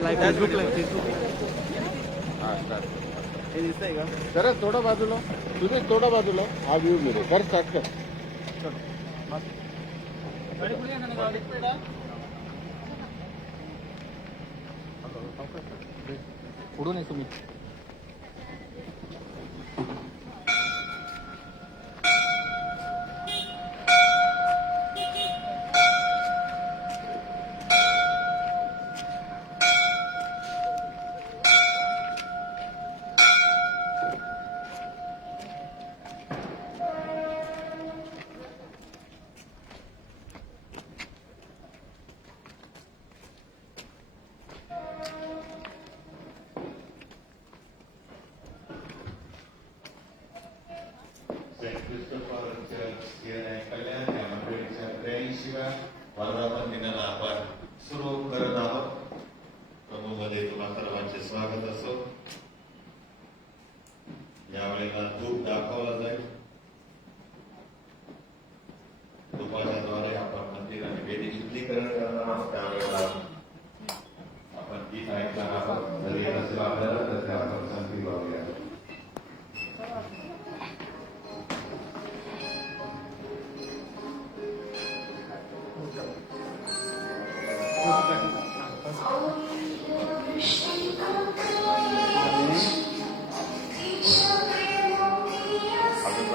Facebook हे दिसतंय का? जरा थोडा बाजूला तुझे थोडा बाजूला हा व्ह्यू मिळेल कर स्टार्ट कर पुढून आहे तुम्ही सेंट क्रिस्टोफरच्या कल्याण या मंडळीच्या 83व्या वर्धापन दिनाला आपण सुरू करत आहोत. प्रभूमध्ये तुम्हा सर्वांचे स्वागत असो. यावेळेला धूप दाखवला जाईल. धुपाच्या द्वारे आपण मंदिर आणि वेदी शुद्धीकरण करणार आहोत. त्यावेळेला आपण गीत ऐकणार आहोत. जरी येत असेल आपल्याला तर ते आपण संगीत गाऊया. अजून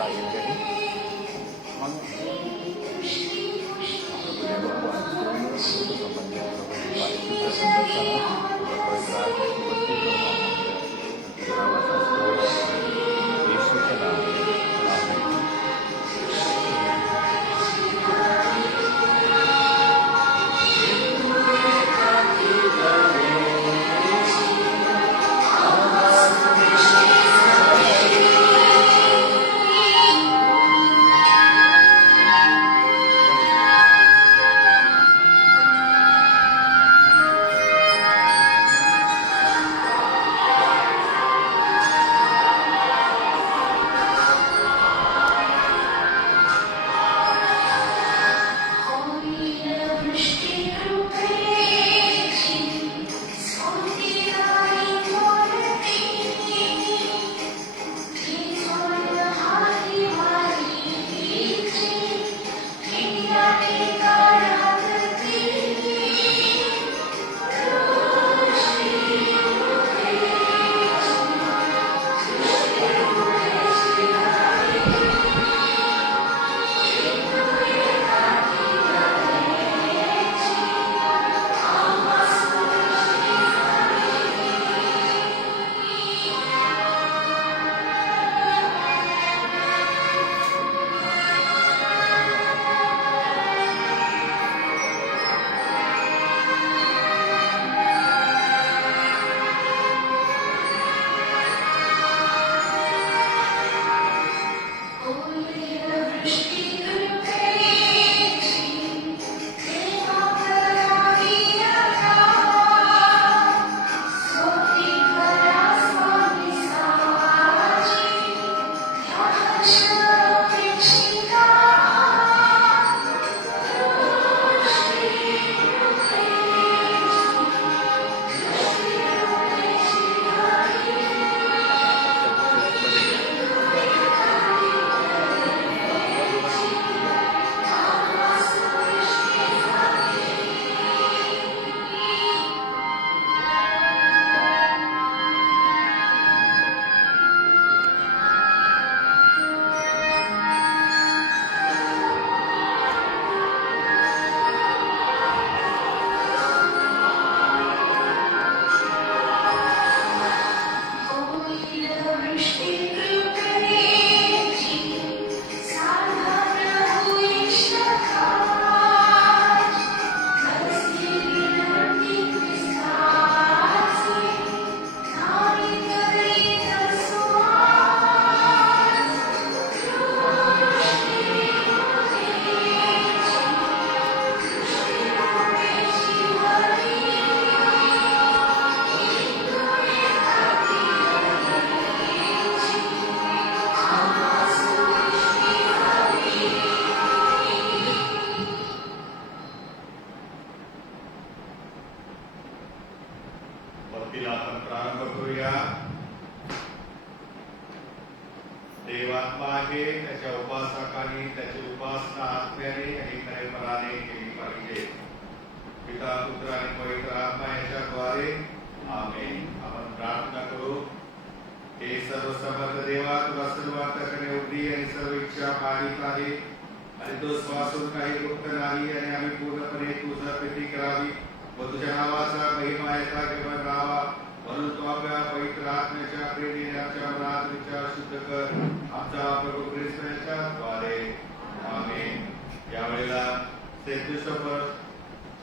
भक्तीला आपण प्रारंभ करूया. देवात्मा आहे, त्याच्या उपासकांनी त्याची उपासना आत्म्याने आणि खरेपणाने केली पाहिजे. पिता पुत्र आणि पवित्र आत्मा याच्याद्वारे आमेन. आपण प्रार्थना करू. हे सर्वसमर्थ देवा, तुला सर्व अंतःकरणे उघडी आणि सर्व इच्छा माहित आहे आणि तो श्वासून काही गुप्त नाही आणि आम्ही पूर्णपणे तुझा प्रीती करावी व तुझ्या नावाचा महिमा यथाक्रम राहावा. म्हणून तो आपल्या पवित्र आत्म्याच्या प्रेरणेने आमच्या मनात विचार शुद्ध कर. आमचा प्रभू ख्रिस्ताच्या द्वारे आमेन. यावेळेला सेंट क्रिस्टोफर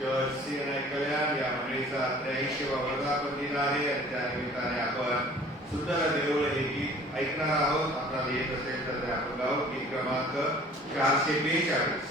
चर्च सीएनआय कल्याण या मंडळीचा 83वा वर्धापन दिन आहे आणि त्या निमित्ताने आपण सुंदर देऊळ हे गीत ऐकणार आहोत. आपल्याला येत असेल तर आपण गाऊ. गीत क्रमांक 442.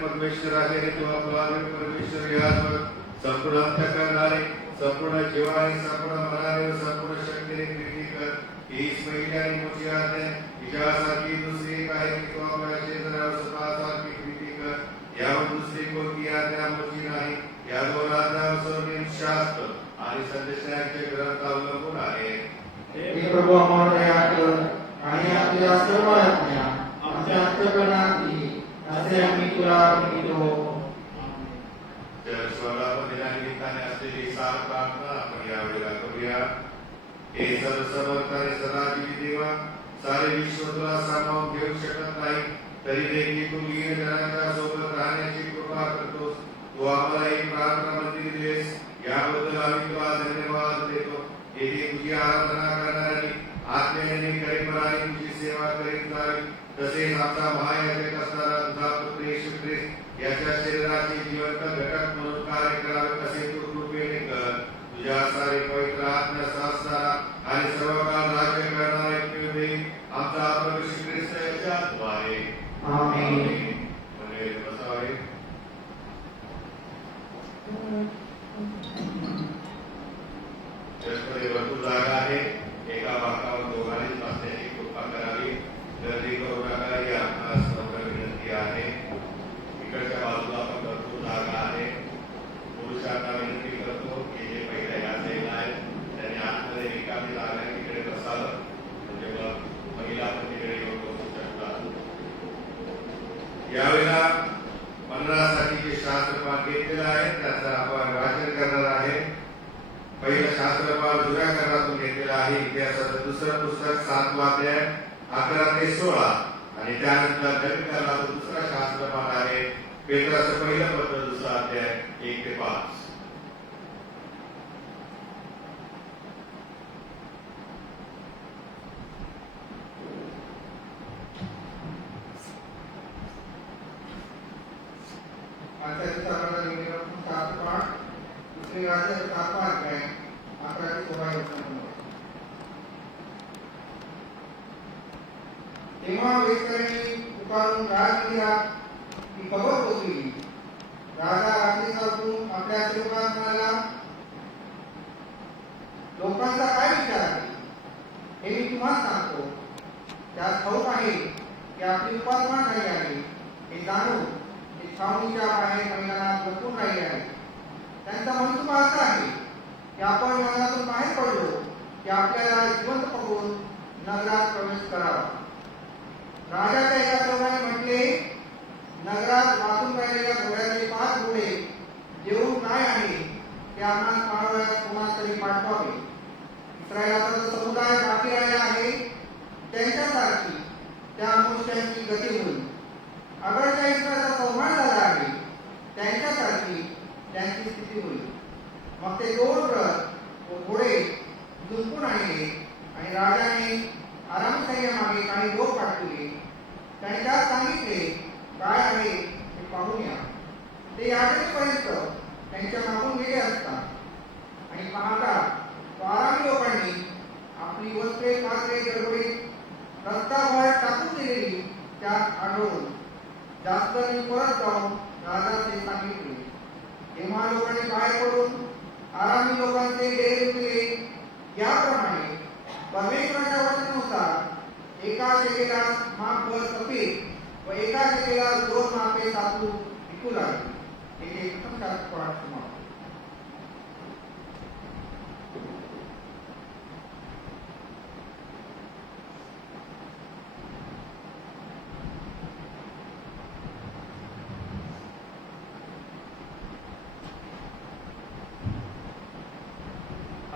परमेश्वर आहे रे, तू आपला परमेश्वर यावर संपूर्ण करणारे, संपूर्ण जीवाने, संपूर्ण मनाने, संपूर्ण शक्तीने प्रीती कर. हीच पहिली आणि मोठी आज्ञा, हिच्यासारखी दुसरी काही तू आपल्या शेजाऱ्यावर स्वतःसारखी प्रीती कर. यावर दुसरी कोणती आज्ञा मोठी नाही. या दोन आज्ञांवर शास्त्र आणि संदेशाचे ग्रंथ अवलंबून आहे. हे प्रभू आम्हाला दया कर आणि आपल्या सर्व आज्ञा आमच्या अंतःकरणात ये, असे आम्ही तुला मागितो. तर स्वरावर दिनानिमित्ताने असलेली सात प्रार्थना आपण यावेळेला करूया. हे सर्वसमर्थ आणि सदाजीवी देवा, सारे विश्व तुला सामावून घेऊ शकत नाही, तरी देखील तू लीनजनांच्या सोबत राहण्याची कृपा करतोस. तू आम्हाला एक प्रार्थना मंदिर दिलेस, याबद्दल आम्ही तुला धन्यवाद देतो. येथे तुझी आराधना करणारी आत्म्याने करीपणाने तुझी सेवा करीत जावी. तसेच आमचा महायाजक असणारा तुझा पुत्र येशू ख्रिस्त याच्या शरीराचे जिवंत घटक म्हणून कार्य करावे असे तू कृपेने कर. तुझ्या सारे पवित्र आत्म्याचा असणारा आणि सर्व काळ राज्य करणारा एकमेव देव आमचा प्रभू येशू ख्रिस्त याच्याद्वारे आमेन. म्हणजे बसावे. त्याचकडे भरपूर जागा आहे, एका बाकावर दोघांनीच बसण्याची कृपा करावी. गर्दी करू नका ही आपणास नम्र विनंती आहे. इकडच्या बाजूला पण भरपूर जागा आहे. पुरुषांना विनंती करतो की जे पहिल्या या साईडला आहेत त्यांनी आतमध्ये रिकामी जागा तिकडे बसावं, म्हणजे मग महिला पण तिकडे येऊन बसू शकतात. यावेळेला मंडळासाठी जे शास्त्रपाठ घेतलेलं आहे त्याचं आपण वाचन करणार आहे. पहिलं शास्त्रपाठ जुन्या करारातून घेतलेलं आहे, इतिहासाचं दुसरं पुस्तक 7वा अध्याय 11 ते 16, आणि त्यानंतर नवीन करारातून दुसरा शास्त्रपाठ आहे पेत्राचं पहिलं पत्र 2रा अध्याय 1 ते 5. आजच्या दिवसाला निमित्तानं शास्त्रपाठ दुसरे राज्य 7वा अध्याय 11 ते 16 वचनांमध्ये. तेव्हा वेश्याने पुकारून राजगिरात ही खबर पोचविली. राजा रात्री सावरून आपल्या सेवकास म्हणाला, लोकांचा काय विचार आहे हे मी तुम्हाला सांगतो. त्यास ठाऊक आहे की आपली उपासना झाली आहे हे जाणून ते छावणीच्या बाहेर मैदानात लपून राहिले आहे. त्यांचा मनसुबा असा आहे की आपण मैदानातून बाहेर पडलो की आपल्याला जिवंत पकडून नगरात प्रवेश करावा. राजाच्या एका सेवकाने म्हटले, नगरात वाचून राहिलेल्या घोड्याचे 5 घोडे जेवून काय आहे ते आम्हाला पाहावयास कोणास तरी पाठवावे. इस्रायलाचा जो समुदाय बाकी राहिला आहे त्यांच्यासारखी त्या मनुष्यांची गती होईल. अगरच्या इस्रायलचा संहार झाला आहे त्यांच्यासारखी त्यांची स्थिती होईल. मग ते 2 रथ व घोडे जुंपून आणले आणि राजाने आराम सैन्यामागे काही लोक पाठवले. त्यांनी त्यात सांगितले, काय आहे ते पाहून या. ते याचेपर्यंत त्यांच्या मागून गेले असतात आणि पाहता आरामी लोकांनी आपली वस्त्रे कात्रे गडबडीत रस्ताभर टाकून दिलेली त्यात आढळून जास्त परत जाऊन राजाचे सांगितले. तेव्हा लोकांनी बाहेर पडून आरामी लोकांचे डेरे लुटले. याप्रमाणे परमेश्वराच्या वचनानुसार एका शेकेला मापभर सफेद व एका शेकेला 2 मापे सातू विकू लागले. येथे प्रथम शास्त्रपाठ समाप्त.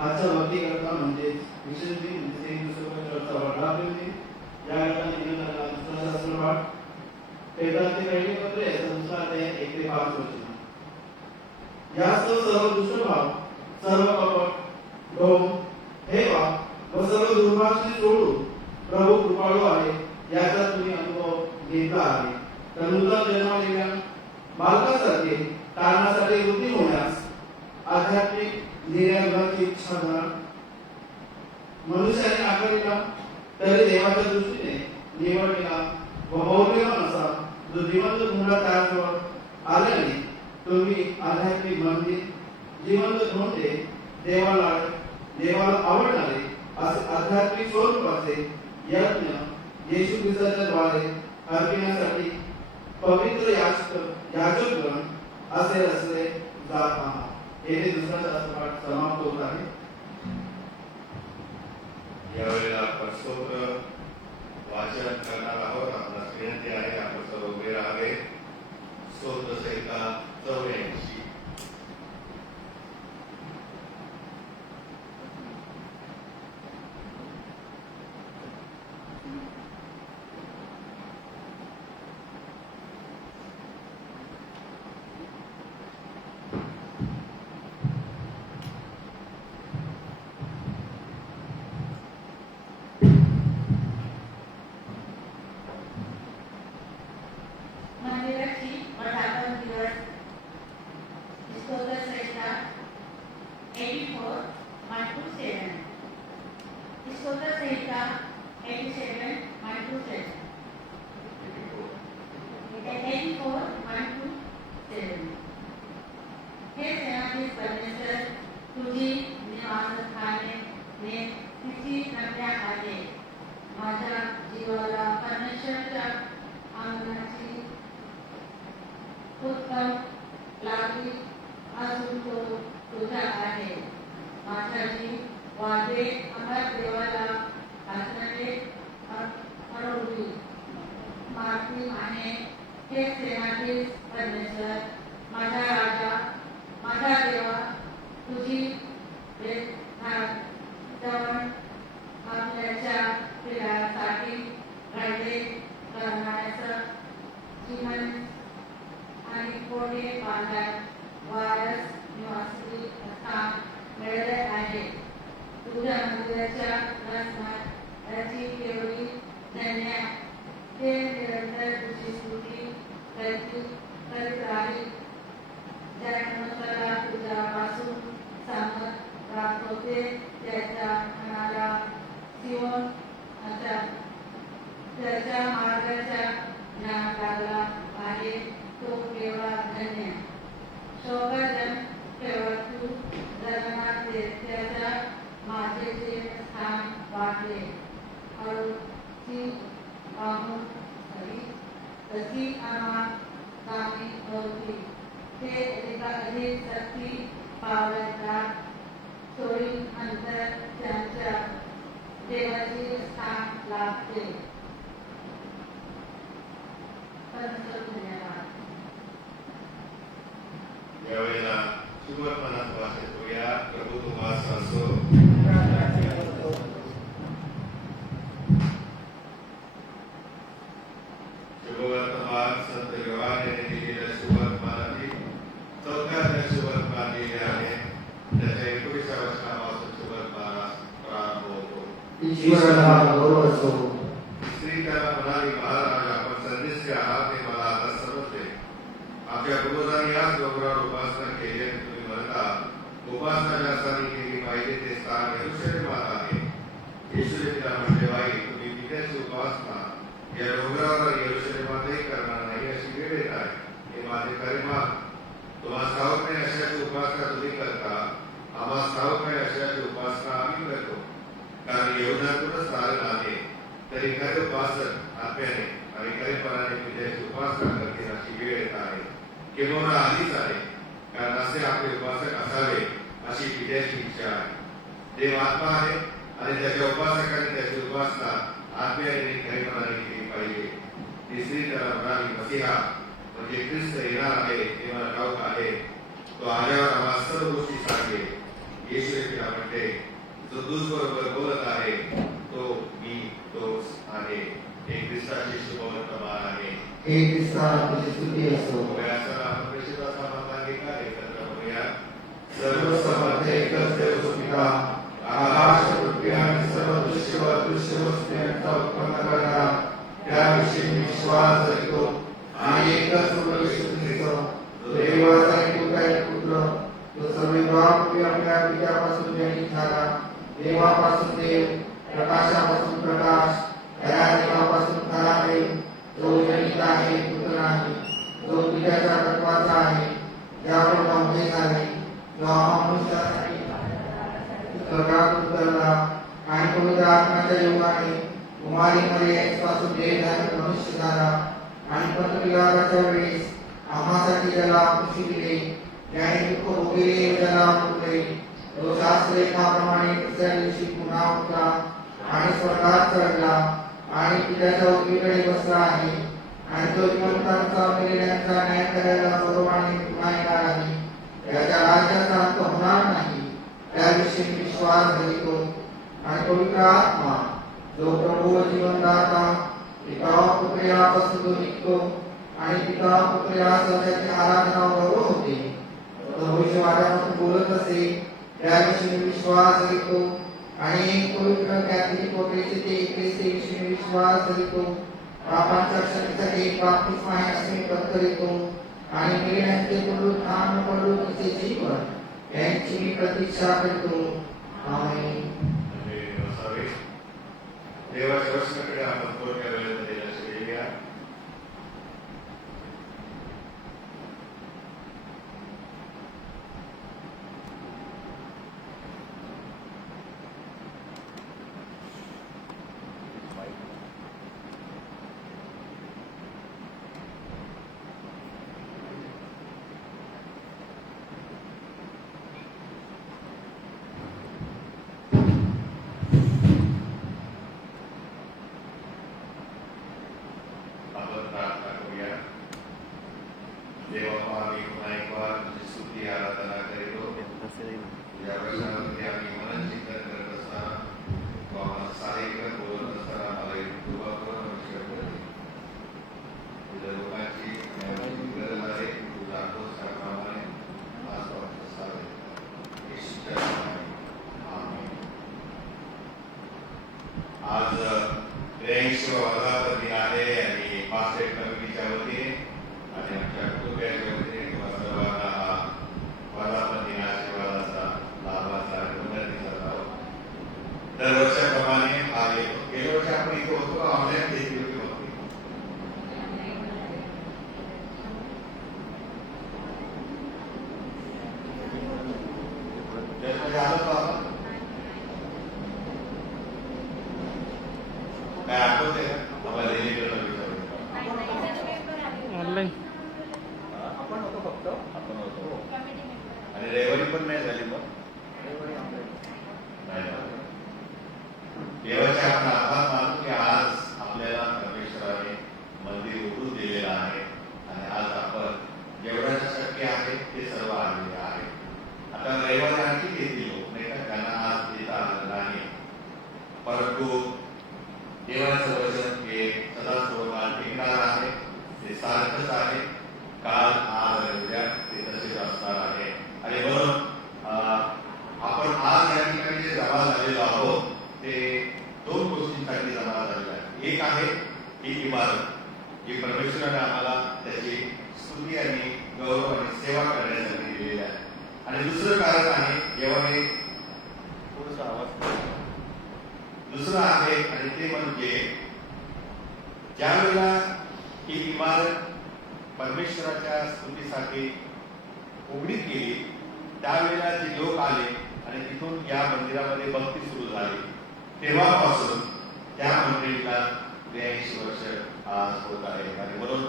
आजचा भक्ती करता म्हणजे विशेष या गटाने शास्त्रपाठ पेत्राचे पहिली पत्रे 2रा अध्याय 1 ते 5 वचन. यास्तव सर्व दुष्टभाव, सर्व कपट, ढोंग, हेवा व सर्व दुर्भाषणे सोडून प्रभू कृपाळू आहे याचा तुम्ही अनुभव घेतला आहे. तर नूतन जन्मलेल्या बालकासारखे कारणासाठी वृद्धी होण्यास आध्यात्मिक निर्णयाची इच्छा धरा. मनुष्याने आखलेला तरी देवाच्या दृष्टीने निवडलेला व मौल्यवान असा जो जिवंत धोंडा त्याजवळ आल्याने तुम्ही आध्यात्मिक मंदिर, जिवंत धोंडे, देवाला आवडणारे असे आध्यात्मिक स्वरूपाचे यज्ञ येशू ख्रिस्ताच्या द्वारे अर्पण्यासाठी पवित्र याचकगण असे रचले जात आहात. येथे 2रा शास्त्रपाठ समाप्त होत आहे. यावेळेला आपण स्तोत्र वाचन करणार आहोत. आपणास विनंती होती. माती माने हे प्रेमातील परमेश्वर, माझा राजा, माझा देवा, तुझी जवळ आपल्याच्या पिढ्यासाठी घडले करण्याचं जीवन आणि कोणी बांधत वारस निवासी स्थान मिळाले आहे. तुझ्या मंदिराच्या रचनात याची केवळी धन्य ते निरंतर तुझी स्तुती करीत राहील. ज्या मनुष्याला तुझ्यापासून सांगत राहत होते त्याच्या मनाला सिओन त्याच्या मार्गाच्या ज्ञान लागला आहे तो केवळ धन्य. शोभजन केवळ तू जगण्यात त्याच्या माझे जे स्थान वाटले हळूची पाहून तशी आम्हा कामी होती. ते अधिक शक्ती पावतात थोडी अंतर त्यांच्या देवाचे स्थान लाभते. धन्यवाद. यावेळेला शुभवर्तमानात वाचन करूया. प्रभू तुम्हास असो. शुभवर्तमान संत योहान यांनी दिलेल्या शुभवर्तमानातील 14व्या शुभवर्तमान दिले आहे. त्याच्या 19व्या वचनापासून शुभवर्तमानास प्रारंभ होतो. ईश्वराला गौरव असो. स्त्री त्याला म्हणाली, महाराज, आपण संदेश आहात हे मला आता समजले. आपल्या पूर्वजांनी याच डोंगरावर उपासना केली आणि तुम्ही म्हणता उपासना ज्यासाठी केली पाहिजे ते स्थान यरूशलेमात आहे. येशूने तिला म्हटले, बाई, तुम्ही पित्याची उपासना या डोंगरावर यरूशलेमातही करणार नाही अशी वेळ येत आहे. हे माझे खरे माग. तुम्हाला ठाऊक नाही अशाची उपासना तुम्ही करता. आम्हाला ठाऊक नाही अशाची उपासना आम्ही करतो. कारण यहूदातूनच आलेला आहे. तरी खरे उपासक आत्म्याने आणि खरेपणाने पित्याची उपासना करतील अशी वेळ येत आहे. किंवा आधीच आहे. कारण असे आपले उपासक असावे अशी पित्याची इच्छा आहे. देव आत्मा आहे आणि त्याच्या उपासकांनी त्याची उपासना आत्म्याने आणि खरेपणाने केली पाहिजे. तिसरी त्याला म्हणाली, मसीहा म्हणजे ख्रिस्त येणार आहे हे मला ठाऊक आहे. तो आल्यावर आम्हाला सर्व गोष्टी सांगेल. येशूने तिला म्हटले, जो तुझबरोबर बोलत आहे तो मी तोच आहे. हे ख्रिस्ताचे शुभवर्तमान आहे. हे ख्रिस्ता तुझी स्तुती असो. आपण प्रेषिताचा मातांगिका एकत्र होऊया. सर्व समर्थ एकच देव पिता, आकाश पृथ्वी आणि सर्व दृश्य व अदृश्य वस्तू यांचा उत्पन्न करणारा, त्याविषयी मी विश्वास धरतो आणि एकच प्रभू येशू ख्रिस्त, देवाचा एकुलता पुत्र, जो सर्वव्यापी आपल्या पित्यापासून जनित झाला, देवापासून देव, प्रकाशापासून प्रकाश, खऱ्या देवापासून खरा देव, जो जनित आहे, पुत्र नाही, जो पित्याच्या तत्वाचा आहे, ज्यावर नव्हे झाले, जो मनुष्यासाठी स्वर्गात उतरला आणि पवित्र आत्म्याच्या योगाने कुमारीमध्ये यापासून देव झाला, मनुष्य झाला आणि पत्रविभागाच्या वेळेस आम्हासाठी ज्याला खुशी दिले, ज्याने दुःख भोगले ज्याला मुकले, तो शास्त्रलेखाप्रमाणे तिसऱ्या दिवशी पुन्हा उठला आणि स्वर्गात चढला आणि पित्याच्या उजवीकडे बसला आहे आणि तो जिवंतांचा मेलेल्यांचा न्याय करायला सर्वांनी पुन्हा येणार आहे. त्याच्या राज्याचा अंत होणार नाही. त्याविषयी विश्वास धरितो आणि पवित्र आत्मा जो प्रभू जीवनदाता पिता पुत्र यापासून जो निघतो आणि पिता पुत्र यासह त्याची आराधना गौरव होते, तो भविष्यवाण्यापासून बोलत असे, त्याविषयी विश्वास धरितो आणि एक पवित्र कॅथलिक व प्रेषित एकविषयी विश्वास धरितो. पापांच्या क्षमेसाठी एक बाप्तिस्मा आहे असे मी पत्करितो आणि मेल्याचे पुनरुत्थान परलोकीचे जीवन यांची मी प्रतीक्षा करतो. आमेन. देवाच्या वचनाकडे आपण थोड्या वेळेमध्ये लक्ष देऊया. देवा आम्ही पुन्हा एक बार तुझी स्तुती आराधना करीतो. या वर्षामध्ये आम्ही मनन चिंतन करत असताना तो आम्हाला सारेकर बोलत असताना मला एक कृपा करून आवश्यक करते. तुझ्या लोकांची गरज आहे, तू जातोस त्याप्रमाणे आज वाटत असावे. येशूच्या नावाने आमेन. आज 83 वर्धापन दिन आहे आणि पास्टेट कमिटीच्या वतीने आणि आमच्या कुटुंबियांच्या वतीने किंवा सर्वांना हा वर्धापन दिन आशीर्वादाचा लाभाचा नोंदणीचा जावं. दरवर्षाप्रमाणे हा येतो. गेल्या वर्षी आपण इथे होतो ऑनलाईन देखील होती. त्याच्यामध्ये आलं का आपण? काय आठवते का? आम्हाला दिलेलं ऑनलाईन आपण होतो फक्त. आपण होतो आणि रविवारी पण नाही झाली मग नाही झाली. देवाचे आपण आभार मानतो की आज आपल्याला परमेश्वराने मंदिर उघडून दिलेलं आहे आणि आज आपण जेवढं शक्य आहे ते सर्व आलेले आहे. आता रविवारी आणखी येतील लोक नाही का, त्यांना आज येता आलं नाही, परंतु देवाचं वचन हे सदा सर्वकाळ टिकणार आहे. ते सारखंच आहे. काल आज उद्या ते तसेच असणार आहे. आणि म्हणून आपण आज या ठिकाणी जे जमा झालेलो आहोत ते 2 गोष्टींसाठी जमा झालेलो आहे. एक आहे ही इमारत जी परमेश्वराने आम्हाला त्याची स्तुती आणि गौरव आणि सेवा करण्यासाठी दिलेली आहे. आणि दुसरं कारण आहे जेव्हा मी थोडंसं आवाज दुसरं आहे आणि ते म्हणजे ज्या वेळेला ही इमारत परमेश्वराच्या स्तुतीसाठी उघडीत केली त्यावेळेला जे लोक आले आणि तिथून या मंदिरामध्ये भक्ती सुरू झाली तेव्हापासून त्या मंदिराला 83 वर्ष आज होत आहे. आणि म्हणून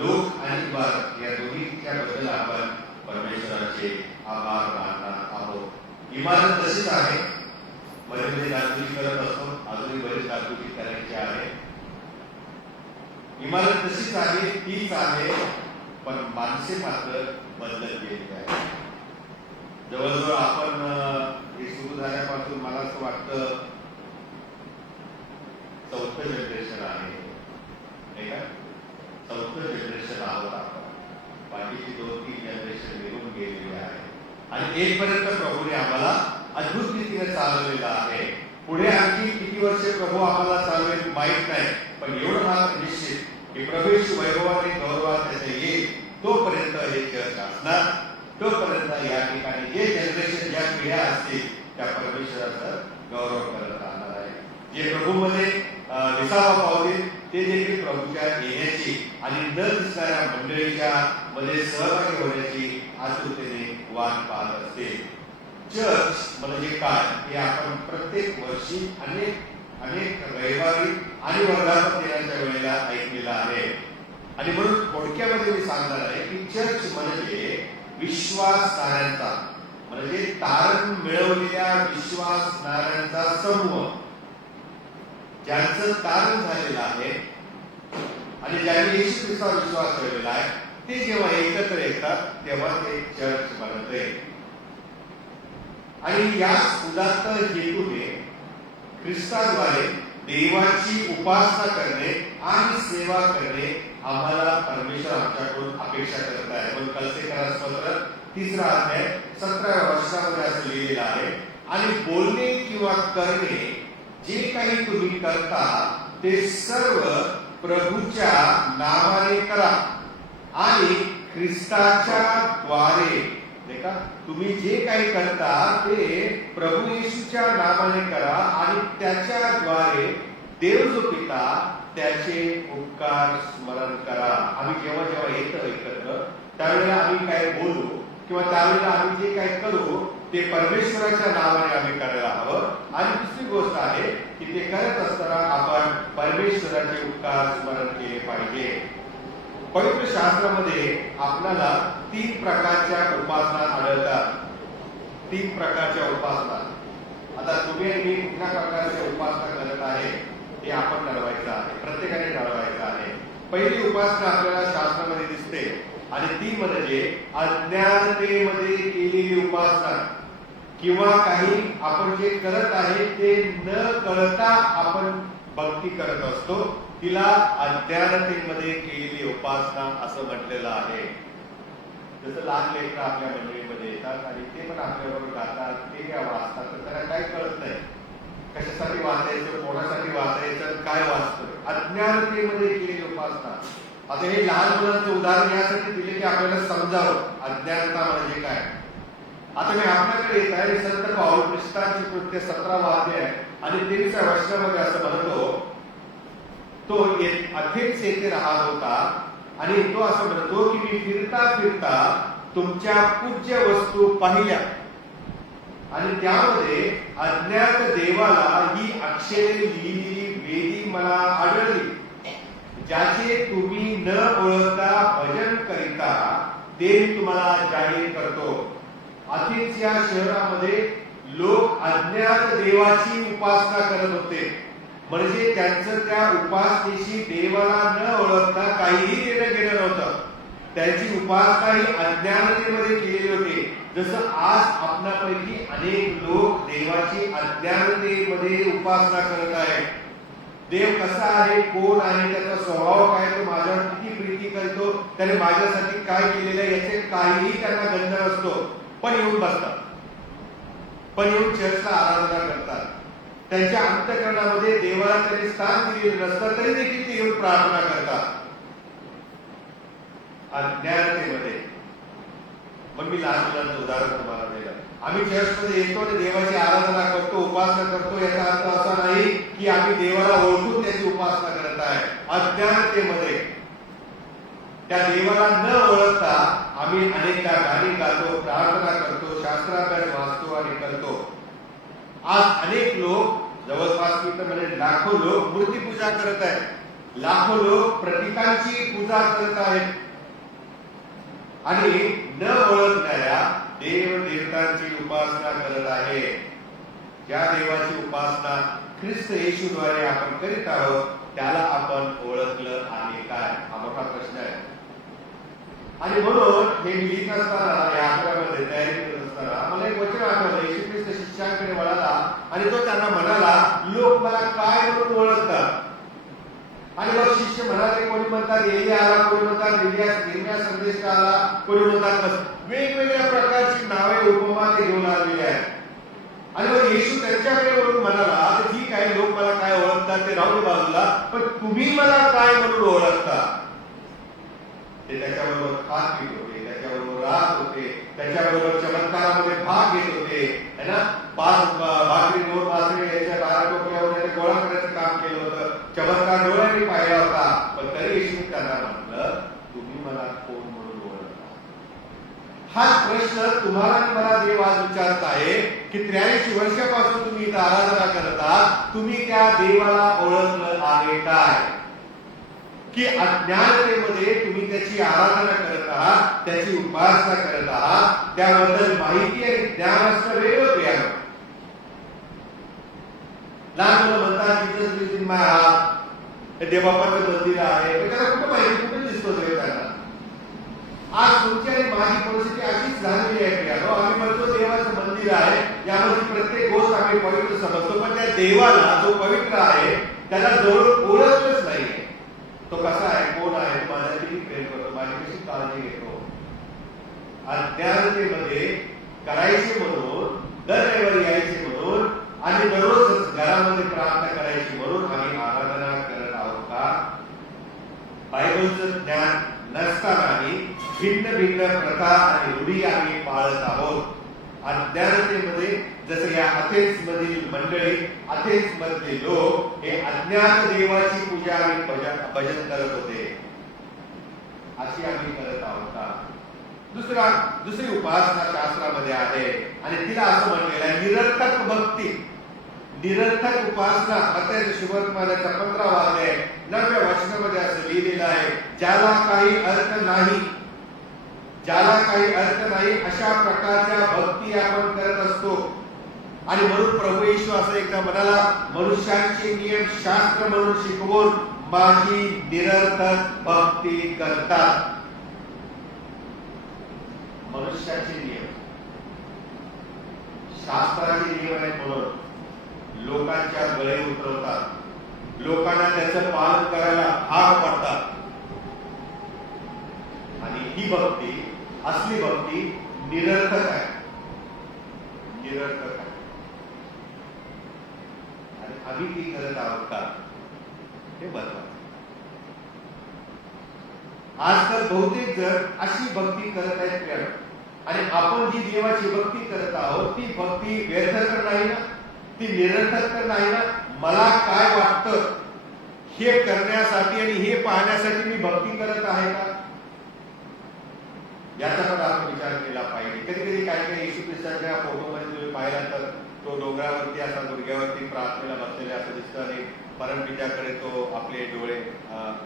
लोक आणि इमारत या दोन्हीच्या बद्दल आपण परमेश्वराचे आभार मानणार आहोत. इमारत तशीच आहे, मध्ये डागडुजी करत असतो, अजूनही बरेच डागडुजी करायची आहे. इमारत तशीच आहे, तीच आहे, पण माणसे मात्र बदलत गेलेली आहे. जवळजवळ आपण हे सुरू झाल्यापासून मला असं वाटतं 4थं जनरेशन आहे नाही का, 4थं जनरेशन आहोत आपण. बाकीची 2-3 जनरेशन निघून गेलेली आहे आणि एकपर्यंत प्रभूने आम्हाला अद्भुत रीतीने चालवलेलं आहे. पुढे आणखी किती वर्ष प्रभू आम्हाला चालवेल माहित नाही, पण एवढं मात्र निश्चित की प्रवेश वैभवाने गौरवात त्याचे येईल तोपर्यंत हे चर्च असणार. तोपर्यंत या ठिकाणी जे जनरेशन ज्या पिढ्या असतील त्या परमेश्वराचा गौरव करत राहणार आहे. जे प्रभूमध्ये विसावा पावतील ते देखील प्रभूच्या येण्याची आणि न दिसणाऱ्या मंडळीच्या मध्ये सहभागी होण्याची आतुरतेने वाट पाहत असते. चर्च म्हणजे काय हे आपण प्रत्येक वर्षी अनेक रविवारी आणि वर्धापन दिनाच्या वेळेला ऐकलेलं आहे. आणि म्हणून थोडक्यामध्ये मी सांगणार आहे की चर्च म्हणजे विश्वासणाऱ्यांचा म्हणजे तारण मिळवलेल्या विश्वासणाऱ्यांचा समूह, ज्यांचं तारण झालेलं आहे आणि ज्यांनी येशू ख्रिस्तावर विश्वास ठेवलेला आहे ते जेव्हा एकत्र येतात तेव्हा ते चर्च बनते. आणि या उदात्त हेतूने ख्रिस्ताद्वारे देवाची उपासना करणे आणि सेवा करणे आम्हाला परमेश्वर आमच्याकडून अपेक्षा करत आहे. पण कलसेकरास पत्र 3रा अध्याय 17व्या वर्षामध्ये असं लिहिलेलं आहे. आणि बोलणे किंवा करणे जे काही तुम्ही करता ते सर्व प्रभूच्या नावाने करा आणि ख्रिस्ताच्या द्वारे देखा तुम्ही जे काही करता ते प्रभू येशूच्या नावाने करा आणि त्याच्याद्वारे देव जो पिता त्याचे उपकार स्मरण करा. आम्ही जेव्हा जेव्हा येतो एकत्र त्यावेळेला आम्ही काय बोलू किंवा त्यावेळेला आम्ही जे काही करू ते परमेश्वराच्या नावाने आम्ही करायला हवं. आणि दुसरी गोष्ट आहे की ते करत असताना आपण परमेश्वराचे उपकार स्मरण केले पाहिजे. पवित्र शास्त्रामध्ये आपल्याला 3 प्रकारच्या उपासना आढळतात. 3 प्रकारच्या उपासना. आता तुम्ही आणि मी कुठल्या प्रकारच्या उपासना करत आहे हे आपण ठरवायचं आहे, प्रत्येकाने ठरवायचं आहे. पहिली उपासना आपल्याला शास्त्रामध्ये दिसते आणि ती म्हणजे अज्ञानतेमध्ये केलेली उपासना, किंवा काही आपण जे करत आहे ते न कळता आपण भक्ती करत असतो, तिला अज्ञानतेमध्ये केलेली उपासना असं म्हटलेलं आहे. जसं लहान लेकरं आपल्या मंडळीमध्ये येतात आणि ते पण आपल्याबरोबर गातात, ते काय वाचतात, तर त्यांना काही कळत नाही कशासाठी वाचायचं, कोणासाठी वाचायचं, काय वाचतं. अज्ञानतेमध्ये केलेली उपासना. आता हे लहान मुलांचं उदाहरण यासाठी दिले की आपल्याला समजावं अज्ञानता म्हणजे काय. आता मी आपल्याकडे येत आहे संत पाऊल ख्रिस्तांची कृत्य 17 अध्याय आणि 23 वचनामध्ये असं म्हणतो, तो अथेन्स येथे राहत होता आणि तो असं म्हणतो की मी फिरता फिरता तुमच्या पूज्य वस्तू पाहिल्या आणि त्यामध्ये अज्ञात देवाला ही अक्षरे लिहिलेली वेदी मला आढळली, ज्याचे तुम्ही न ओळखता भजन करिता ते तुम्हाला जाहीर करतो. अथेन्स या शहरामध्ये लोक अज्ञात देवाची उपासना करत होते, म्हणजे त्यांचं त्या उपासनेशी देवाला न ओळखता काहीही देणं घेणं नव्हतं. त्यांची उपासना ही अज्ञानतेमध्ये केलेली होती. जसं आज आपणापैकी अनेक लोक देवाची अज्ञानतेमध्ये उपासना करत आहेत. देव कसा आहे, कोण आहे, त्याचा स्वभाव काय, तो माझ्यावर किती प्रीती करतो, त्याने माझ्यासाठी काय केलेलं आहे याचे काहीही त्यांना गंध नसतो. पण येऊन बसतात, पण येऊन चर्चला आराधना करतात. त्यांच्या अंतःकरणामध्ये देवाला त्यांनी स्थान दिलेलं नसतं तरी देखील ते येऊन प्रार्थना करतात अज्ञानतेमध्ये. मग मी लहान मुलांचं उदाहरण तुम्हाला दिलं. आम्ही चर्चमध्ये येतो आणि देवाची आराधना करतो, उपासना करतो, याचा अर्थ असा नाही की आम्ही देवाला ओळखून त्याची उपासना करत आहे. अज्ञानतेमध्ये त्या देवाला न ओळखता आम्ही अनेकदा गाणी गातो, प्रार्थना करतो, शास्त्राभ्यास वाचतो आणि करतो. आज अनेक लोक, जवळपास मी तर म्हणजे लाखो लोक मूर्तीपूजा करत आहेत, लाखो लोक प्रतीकांची पूजा करत आहेत आणि न ओळखणाऱ्या देव देवतांची उपासना करत आहे. ज्या देवाची उपासना ख्रिस्त येशूद्वारे आपण करीत आहोत त्याला आपण ओळखलं आहे काय, हा मोठा प्रश्न आहे. आणि म्हणून हे मी लिहित असताना या आठवड्यामध्ये तयारी करत असताना मला एक वचन आठवलं. येशू ख्रिस्त शिष्यांकडे वळाला आणि तो त्यांना म्हणाला, लोक मला काय म्हणून ओळखतात? आणि मग शिष्य म्हणाले, कोणी म्हणतात एलिया आला, कोणी म्हणतात इर्मिया संदेश आला, कोणी म्हणतात वेगवेगळ्या प्रकारची नावे उपमा ते घेऊन आलेली आहेत. आणि मग येशू त्यांच्याकडे वळून म्हणाला, ठीक आहे, लोक मला काय ओळखतात ते राहू दे बाजूला, पण तुम्ही मला काय म्हणून ओळखता? ते त्याच्याबरोबर खात घेत होते, त्याच्याबरोबर राहत होते, त्याच्याबरोबर चमत्कारामध्ये भाग घेत होते, है ना. 5 भाकरी 2 मासे याच्या 12 टोपल्यावर त्याने गोळा करायचं काम केलं होतं, चमत्कार डोळ्यांनी पाहिला होता. पण तरी येशू त्यांना म्हटलं, तुम्ही मला कोण म्हणून ओळखता? हा प्रश्न तुम्हाला मला देव आज विचारत आहे की 83 वर्षापासून तुम्ही इथं आराधना करता, तुम्ही त्या देवाला ओळखलं आहे काय? की अज्ञानतेमध्ये तुम्ही त्याची आराधना करत आहात, त्याची उपासना करत आहात, त्याबद्दल माहिती आणि ज्ञान असणं वेगळं प्रियानं. लहान मुलं म्हणतात Jesus lives in my heart, देवबापाचं मंदिर आहे, पण त्याला कुठं माहिती, कुठे दिसतो तो त्यांना? आज तुमची आणि माझी परिस्थिती अशीच झालेली आहे प्रियानो. आम्ही म्हणतो देवाचं मंदिर आहे, यामध्ये प्रत्येक गोष्ट आम्ही पवित्र समजतो, पण त्या देवाला जो पवित्र आहे त्याला जवळ ओळखलंच नाही. तो कसा आहे, कोण आहे, तो माझ्या किती प्रेम करतो, माझी कशी काळजी घेतो. अज्ञानतेमध्ये करायचे म्हणून, दर रविवारी यायचे म्हणून आणि दररोज घरामध्ये प्रार्थना करायची म्हणून आम्ही आराधना करत आहोत का? बायबलचं ज्ञान नसतानाही भिन्न भिन्न प्रथा आणि रूढी आम्ही पाळत आहोत. अज्ञानतेमध्ये जसं या अथेन्स मधील मंडळी, अथेन्स मधले लोक हे अज्ञात देवाची पूजा आणि भजन करत होते, अशी आम्ही करत आहोत का? दुसरी उपासना शास्त्रामध्ये आहे आणि तिला असं म्हटलेलं आहे निरर्थक भक्ती, निरर्थक उपासना. मत्तयाच्या शुभवर्तमानाचा 15 अध्याय 9व्या वचनामध्ये असं लिहिलेलं आहे, ज्याला काही अर्थ नाही, ज्याला काही अर्थ नाही अशा प्रकारच्या भक्ती आपण करत असतो. आणि म्हणून प्रभू येशू असं एकदा म्हणाला, मनुष्यांचे नियम शास्त्र म्हणून शिकवून माझी निरर्थक भक्ती करतात. मनुष्याचे नियम, शास्त्राचे नियम आहेत म्हणून लोकांच्या गळे उतरवतात, लोकांना त्याचं पालन करायला भाग पडतात. आणि ही भक्ती, असली भक्ती निरर्थक आहे, निरर्थक आहे. आणि आम्ही ती करत आहोत का हे महत्वाचं. आजकाल बहुतेक जण अशी भक्ती करत आहेत आणि आपण जी देवाची भक्ती करत आहोत ती भक्ती व्यर्थ तर नाही ना, ती निरर्थक तर नाही ना. मला काय वाटतं हे करण्यासाठी आणि हे पाहण्यासाठी मी भक्ती करत आहे का, याचा पण आपण विचार केला पाहिजे. कधी कधी काही काही येशू ख्रिस्ताच्या फोटोमध्ये तुम्ही पाहिला तर तो डोंगरावरती असा गुडघ्यावरती प्रार्थनेला बसलेला असं दिसतं आणि परमपित्याकडे तो आपले डोळे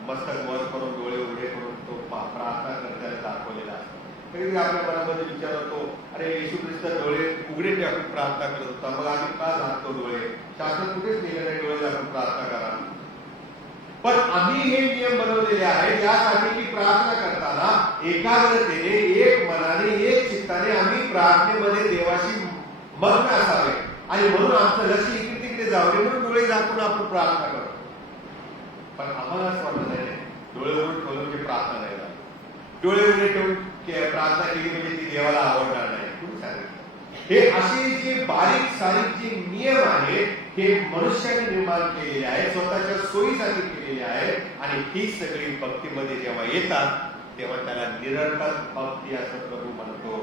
मस्तक वर करून डोळे उघडे करून तो प्रार्थना करताना दाखवलेला असतो. कधी आपल्या मनामध्ये विचार होतो, अरे येशू ख्रिस्त डोळे उघडे टाकून प्रार्थना करत होता, मग आम्ही का झाकतो डोळे? शास्त्र कुठेच लिहिलं नाही डोळे झाकून प्रार्थना करा. पण आम्ही हे नियम बनवलेले आहेत यासाठी की प्रार्थना करताना एकाग्रतेने, एक मनाने, एक चित्ताने आम्ही प्रार्थनेमध्ये देवाशी मग्न असावे आणि म्हणून आमचं लक्ष इकडे तिकडे जाऊ नये म्हणून डोळे झाकून आपण प्रार्थना करतो. पण आम्हाला असं वाटत नाही डोळे उघडून ठेवून म्हणजे प्रार्थना नाही झाली, डोळे उघडे ठेवून प्रार्थना केली म्हणजे ती देवाला आवडणार नाही. कुठे सांगितलं? हे असे जे बारीक सारीक जे नियम आहेत हे मनुष्याने निर्माण केलेले आहेत, स्वतःच्या सोयीसाठी केलेले आहेत. आणि ही सगळी भक्तीमध्ये जेव्हा येतात तेव्हा त्याला निरर्थक भक्ती असं प्रभू म्हणतो.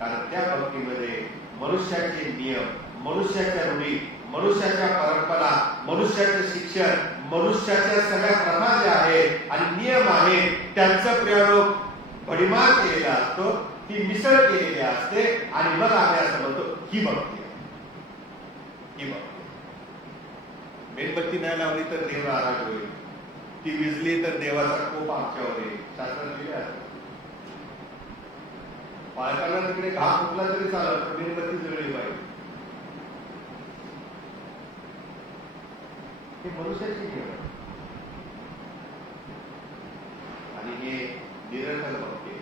कारण त्या भक्तीमध्ये मनुष्याचे नियम, मनुष्याच्या रूढी, मनुष्याच्या परंपरा, मनुष्याचं शिक्षण, मनुष्याच्या सगळ्या प्रथा ज्या आहेत आणि नियम आहेत त्यांचा प्रयोग भडीमार केलेला असतो, ती मिसळ केलेली असते. आणि मग आम्ही असं म्हणतो ही भक्ती आहे, ही भक्ती. मेणबत्ती नाही लावली तर देव नाराज होईल, ती विजली तर देवाचा कोप आमच्यावर येईल, शास्त्रात लिहिलं आहे. बाळकाला तिकडे घाम फुटला तरी चालत पण मेणबत्ती जळली पाहिजे. हे मनुष्याची नियम आहे आणि हे निरर्थक भक्ती.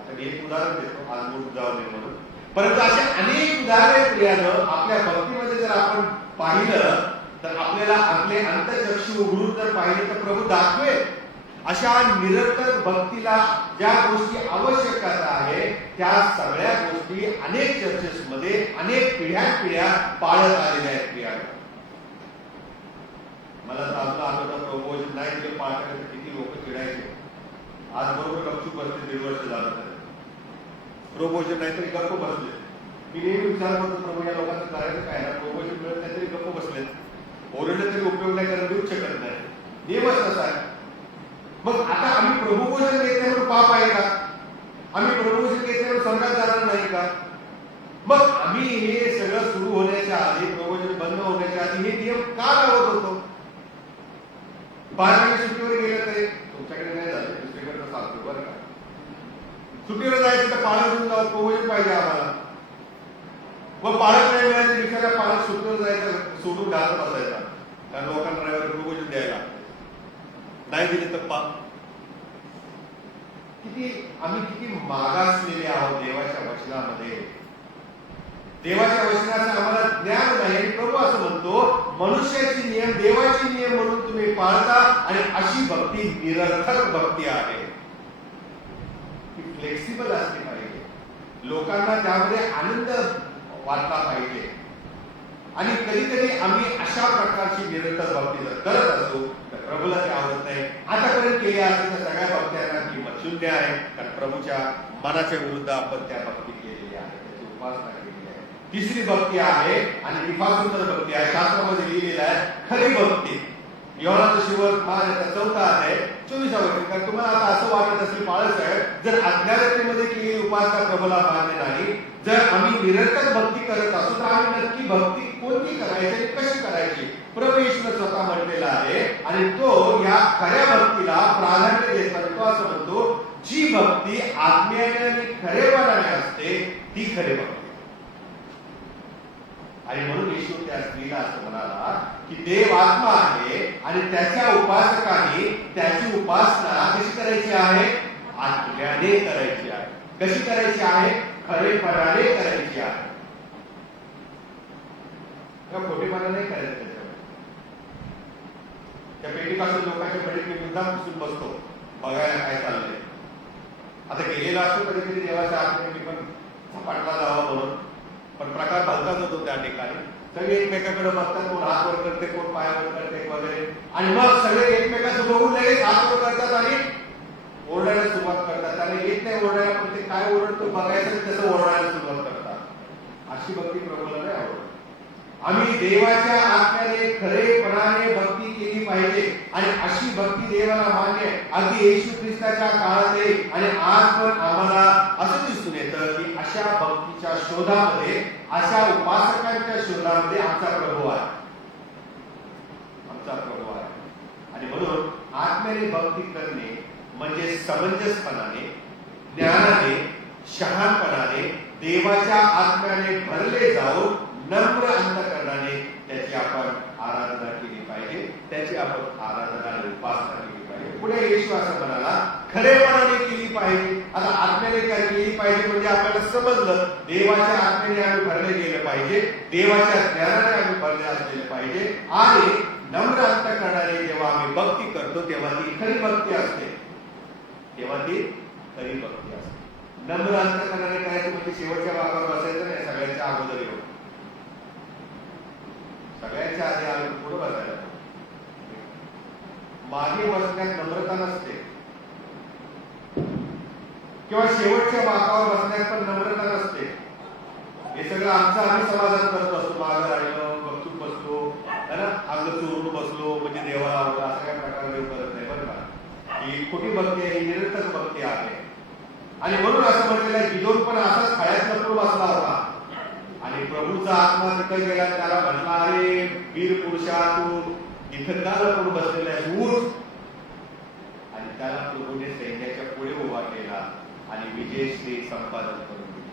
आता मी एक उदाहरण देतो, आज मूळ जाऊ नये म्हणून. परंतु असे अनेक उदाहरणे प्रियानं आपल्या भक्तीमध्ये जर आपण पाहिलं तर आपल्याला आपले अंतःचक्षु उघडून जर पाहिले तर प्रभू दाखवेल अशा निरर्थक भक्तीला ज्या गोष्टी आवश्यकता आहे त्या सगळ्या गोष्टी अनेक चर्चेसमध्ये अनेक पिढ्या पाळत आलेल्या आहेत. प्रियानं मला तर आपलं आठवतं प्रभू नाही दिलं पाळण्यासाठी किती लोक चिडायचे. आज बरोबर गपचूप बसले, 1.5 वर्ष झालं तर प्रभोजन नाही तरी गप्प बसले. मी नेहमी विचार करतो प्रभू या लोकांचं करायचं काय ना, प्रभोजन मिळत नाही तरी गप्प बसले, ओरडलं तरी उपयोग नाही कारण देऊच शकत नाही, नियमच तसा आहे. मग आता आम्ही प्रभुभोजन घेत नाही म्हणून पाप आहे का? आम्ही प्रभुभोजन घेत नाही म्हणून स्वर्गात जाणार नाही का? मग आम्ही हे सगळं सुरू होण्याच्या आधी, प्रभुभोजन बंद होण्याच्या आधी हे नियम का लावत होतो? बाहेर सुट्टीवर गेलं तरी तुमच्याकडे नाही झालं, दुसरीकडे सांगतो बरं का. सुट्टीवर जायचं तर पाळत घेऊन जावं, प्रभुभोजन पाहिजे आम्हाला. मग पाळत नाही मिळायचं बिचारा पाळत सुट्टीवर जायचं सोडून घालत बसायचा कारण लोकांना ड्रायव्हर प्रभुभोजन द्यायला नाही दिले तर पाप. किती मागासलेले आहोत देवाच्या वचनामध्ये. देवाच्या वचनाचं आम्हाला ज्ञान नाही. प्रभू असं म्हणतो मनुष्याचे नियम देवाचे नियम म्हणून तुम्ही पाळता आणि अशी भक्ती निरर्थक भक्ती आहे. ती फ्लेक्सिबल असली पाहिजे, लोकांना त्यामध्ये आनंद वाटला पाहिजे. आणि कधी कधी आम्ही अशा प्रकारची निरर्थक भक्ती जर करत असतो तर प्रभूला ते आवडत नाही. आतापर्यंत केल्या असलेल्या सगळ्या भक्त्यांना किंमत शून्य आहे कारण प्रभूच्या मनाच्या विरुद्ध आपण त्या भक्ती केलेली आहे, त्याची उपासना केलेली आहे. तिसरी भक्ती आहे आणि ती फार सुंदर भक्ती आहे, शास्त्रामध्ये लिहिलेलं आहे खरी भक्ती. योहानाचा सुसमाचार 4 अध्याय 24 वचन. कारण तुम्हाला आता असं वाटत असेल बाळासाहेब जर अज्ञानतेमध्ये केलेली उपासना प्रभूला मान्य नाही, जर आम्ही निरर्थक भक्ती करत असू तर आम्ही नक्की भक्ती कोणती करायची, कशी करायची? प्रभू येशूने स्वतः म्हटलेला आहे आणि तो या खऱ्या भक्तीला प्राधान्य देतात. तो असं म्हणतो जी भक्ती आत्म्याने आणि खरेपणाने असते ती खरी भक्ती. आणि म्हणून येशू त्या स्त्रीला असं म्हणाला की देव आत्मा आहे आणि त्याच्या उपासकांनी त्याची उपासना कशी करायची आहे? आत्म्याने करायची आहे. कशी करायची आहे? खरेपणाने करायची आहे. खोटेपणा नाही करायचं. त्याच्यावर त्या पेटीपासून लोकांच्या कडे मी मुद्दाम बसून बसतो बघायला काय चाललंय. आता गेलेला असतो कधी कधी देवाच्या आत मी पण झपाटला जावा म्हणून, पण प्रकार भलताच होतो त्या ठिकाणी. सगळे एकमेकाकडे बघतात, कोण हात वर करते, कोण पायावर करते वगैरे, आणि मग सगळे एकमेकाचं बघून लगेच हात वर करतात आणि ओरडायला सुरुवात करतात. आणि येत नाही ओरडायला, पण ते काय ओरडतो बघायचं तसं ओरडायला सुरुवात करतात. अशी भक्ती प्रभूला नाही आवडत. आम्ही देवाच्या आत्म्याने खरेपणाने भक्ती केली पाहिजे, आणि अशी भक्ती देवाला मान्य अगदी येशू ख्रिस्ताच्या काळातही आणि आज पण आम्हाला असं दिसून येतं की अशा भक्तीच्या शोधामध्ये, अशा उपासकांच्या शोधामध्ये आमचा प्रभू आहे. आमचा प्रभू आहे. आणि म्हणून आत्म्याने भक्ती करणे म्हणजे समंजसपणाने, ज्ञानाने, शहाणपणाने, देवाच्या आत्म्याने भरले जाऊन नम्र अंतःकरणाने त्याची आपण आराधना केली पाहिजे, त्याची आपण आराधना आणि उपासना केली पाहिजे. पुढे येशू असं म्हणाला, खरेपणाने केली पाहिजे. आता आत्म्याने काय केली पाहिजे म्हणजे आपल्याला समजलं, देवाच्या आत्म्याने आम्ही भरले गेलं पाहिजे, देवाच्या ज्ञानाने आम्ही भरले असलेले पाहिजे, आणि नम्र अंतःकरणाने जेव्हा आम्ही भक्ती करतो तेव्हा ती खरी भक्ती असते. तेव्हा ती खरी भक्ती असते. नम्र अंतःकरणाने करायचं म्हणजे शेवटच्या भागावर बसायचं नाही, सगळ्यांच्या अगोदर येऊन, सगळ्यांच्या आधी आम्ही पुढे बसायला. मागे बसण्यात नम्रता नसते, किंवा शेवटच्या बाकावर बसण्यात पण नम्रता नसते. हे सगळं आमचं आम्ही समाधान करत असतो. मागं राहिलो, गपचूप बसलो, है ना, अंग चोरून बसलो म्हणजे देवाला आवडला, असा काही प्रकार देव करत नाही. बरं का, ही खोटी भक्ती आहे, ही निरर्थक भक्ती आहे. आणि म्हणून असं म्हटलेलं आहे, गिदोन पण असाच खायात लपून बसला होता, आणि प्रभूचा आत्मा तिथं गेला, त्याला म्हटला, अरे वीर पुरुषा, तू इथं का लपून बसलेला आहे, उठ. आणि त्याला प्रभूने सैन्याच्या पुढे उभा केला आणि विजयश्री संपादन करून दिली.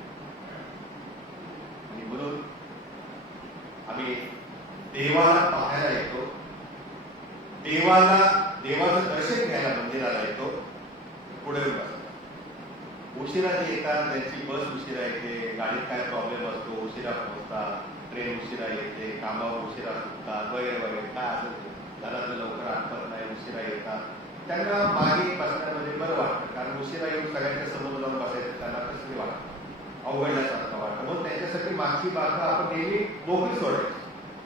आणि म्हणून आम्ही देवाला पाहायला येतो, देवाचं दर्शन घ्यायला मंदिराला येतो, पुढे बसतो. उशिरा जे येतात त्यांची बस उशिरा येते, गाडीत काय प्रॉब्लेम असतो, उशिरा पोहोचतात, ट्रेन उशिरा येते, कामावर उशिरा सुटतात वगैरे वगैरे, काय असेल घरातलं लवकर आठवत नाही, उशिरा येतात. त्यांना मागे बसण्यामध्ये बरं वाटतं, कारण उशिरा येऊन सगळ्यांच्या समोर जाऊन बसायचं त्यांना कसं वाटतं, अवघडल्यासारखं वाटतं. मग त्यांच्यासाठी मागची बाजू आपण नेहमी मोकळी सोडायची,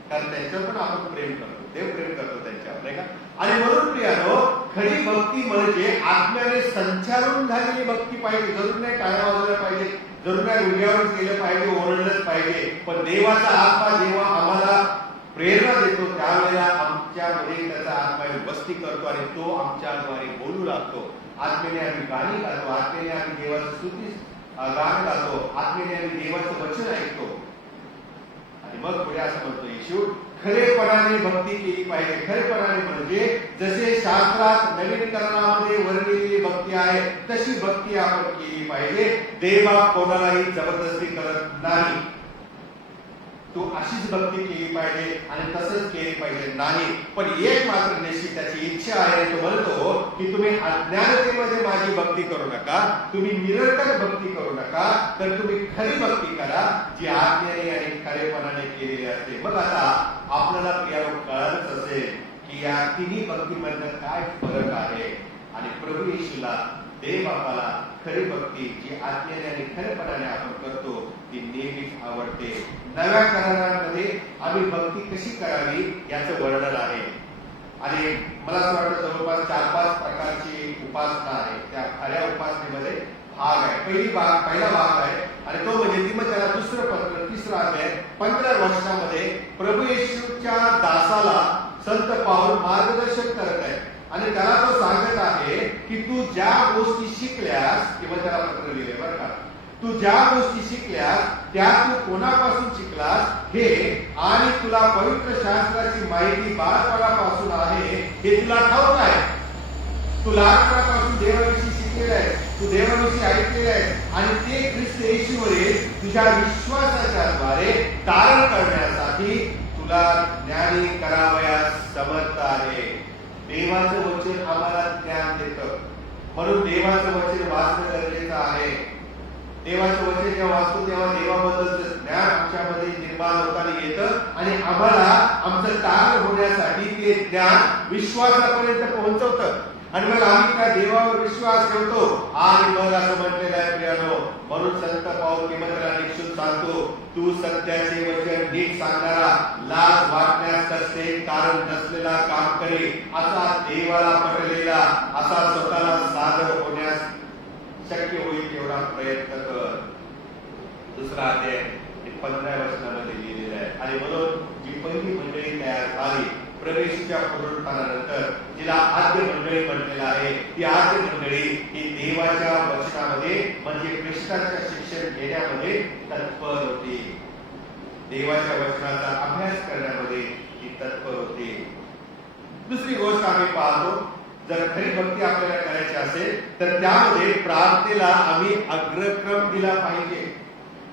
कारण त्यांच्यावर पण आपण प्रेम करतो, देव प्रेम करतो त्यांच्यावर, नाही का. आणि म्हणून प्रियानो, खरी भक्ती म्हणजे आत्म्याने संचारून झालेली भक्ती पाहिजे. जरूर नाही टाळ्या वाजवल्या पाहिजे, जरूर नाही गुडघ्यावर केलं पाहिजे, ओरडलंच पाहिजे, पण देवाचा आत्मा जेव्हा आम्हाला प्रेरणा देतो त्यावेळेला आमच्यामध्ये त्याचा आत्मा वस्ती करतो आणि तो आमच्याद्वारे बोलू लागतो. आत्म्याने आम्ही गाणी गातो, आत्म्याने आम्ही देवाचं स्तुती गाणं गातो, आत्म्याने आम्ही देवाचं वचन ऐकतो. आणि मग पुढे असं म्हणतो येशू, खरेपणाने भक्ती केली पाहिजे. खरेपणाने म्हणजे जसे शास्त्रात नवीन करणामध्ये वर्णिलेली भक्ती आहे तशी भक्ती आपण केली पाहिजे. देवा कोणालाही जबरदस्ती करत नाही. तू अशीच भक्ती केली पाहिजे आणि तसंच केली पाहिजे नाही. पण एक मात्र निश्चित त्याची इच्छा आहे, तो म्हणतो की तुम्ही अज्ञानतेमध्ये माझी भक्ती करू नका, तुम्ही निरर्थक भक्ती करू नका, तर तुम्ही खरी भक्ती करा जी आज्ञेने आणि खरेपणाने केलेली असते. मग आता आपल्याला प्रियानो कळलंच असेल की या तिन्ही भक्तीमधलं काय फरक आहे. आणि प्रभू येशूला, देव बापाला खरी भक्ती जी आज्ञेने आणि खरेपणाने आपण करतो ती नेहमीच आवडते. नव्या करारामध्ये आम्ही भक्ती कशी करावी याचं वर्णन आहे. आणि मला असं वाटतं जवळपास 4-5 प्रकारची उपासना आहे. त्या खऱ्या उपासनेमध्ये भाग आहे. पहिला भाग आहे आणि तो म्हणजे तीमोथेला 2 पत्र 3 अध्याय 15 वर्षामध्ये प्रभू येशूच्या दासाला संत पाऊल मार्गदर्शन करत आहे आणि त्याला तो सांगत आहे की तू ज्या गोष्टी शिकल्यास, किंवा त्याला पत्र लिहिले बरं का, तू ज्या गोष्टी शिकल्यास त्या तू कोणापासून शिकलास हे, आणि तुला पवित्र शास्त्राची माहिती बाळपणापासून आहे हे तुला ठाऊक आहे. तू लहानपणापासून देवाविषयी शिकलेला आहे, तू देवाविषयी ऐकलेलं आहे आणि ते ख्रिस्त येशूवरील तुझ्या विश्वासाच्या द्वारे तारण करण्यासाठी तुला ज्ञानी करावयास समर्थ आहे. देवाचं वचन आम्हाला ज्ञान देतं, म्हणून देवाचं वचन वाचणं गरजेचं आहे. देवाचं वचन जेव्हा वाचतो तेव्हा देवाबद्दलचं ज्ञान आमच्यामध्ये निर्माण होताना येतं आणि आम्हाला आमचं टाळ होण्यासाठी ते ज्ञान विश्वासापर्यंत पोहोचवतं आणि मग आम्ही त्या देवावर विश्वास ठेवतो आणि मग असं म्हटलेलं आहे प्रियानो, म्हणून संत पाऊल किमतीला निक्षून सांगतो, तू सत्याचे वचन नीट सांगणारा लाज वाटण्यास कसले कारण नसलेला काम करे, असा देवाला पटलेला, असा स्वतःला सादर होण्यास शक्य होईल तेवढा प्रयत्न कर. दुसरा अध्याय 15 वचनामध्ये लिहिलेला आहे. आणि म्हणून जी पहिली मंडळी तयार झाली प्रवेशच्या पुनरुत्थानानंतर, जिला आद्य मंडळी म्हटलेलं आहे, ती आद्य मंडळी ही देवाच्या वचनामध्ये म्हणजे ख्रिस्ताच्या शिक्षण घेण्यामध्ये तत्पर होती, देवाच्या वचनाचा अभ्यास करण्यामध्ये ती तत्पर होती. दुसरी गोष्ट आम्ही पाहतो, जर खरी भक्ती आपल्याला करायची असेल तर त्यामध्ये प्रार्थनेला आम्ही अग्रक्रम दिला पाहिजे.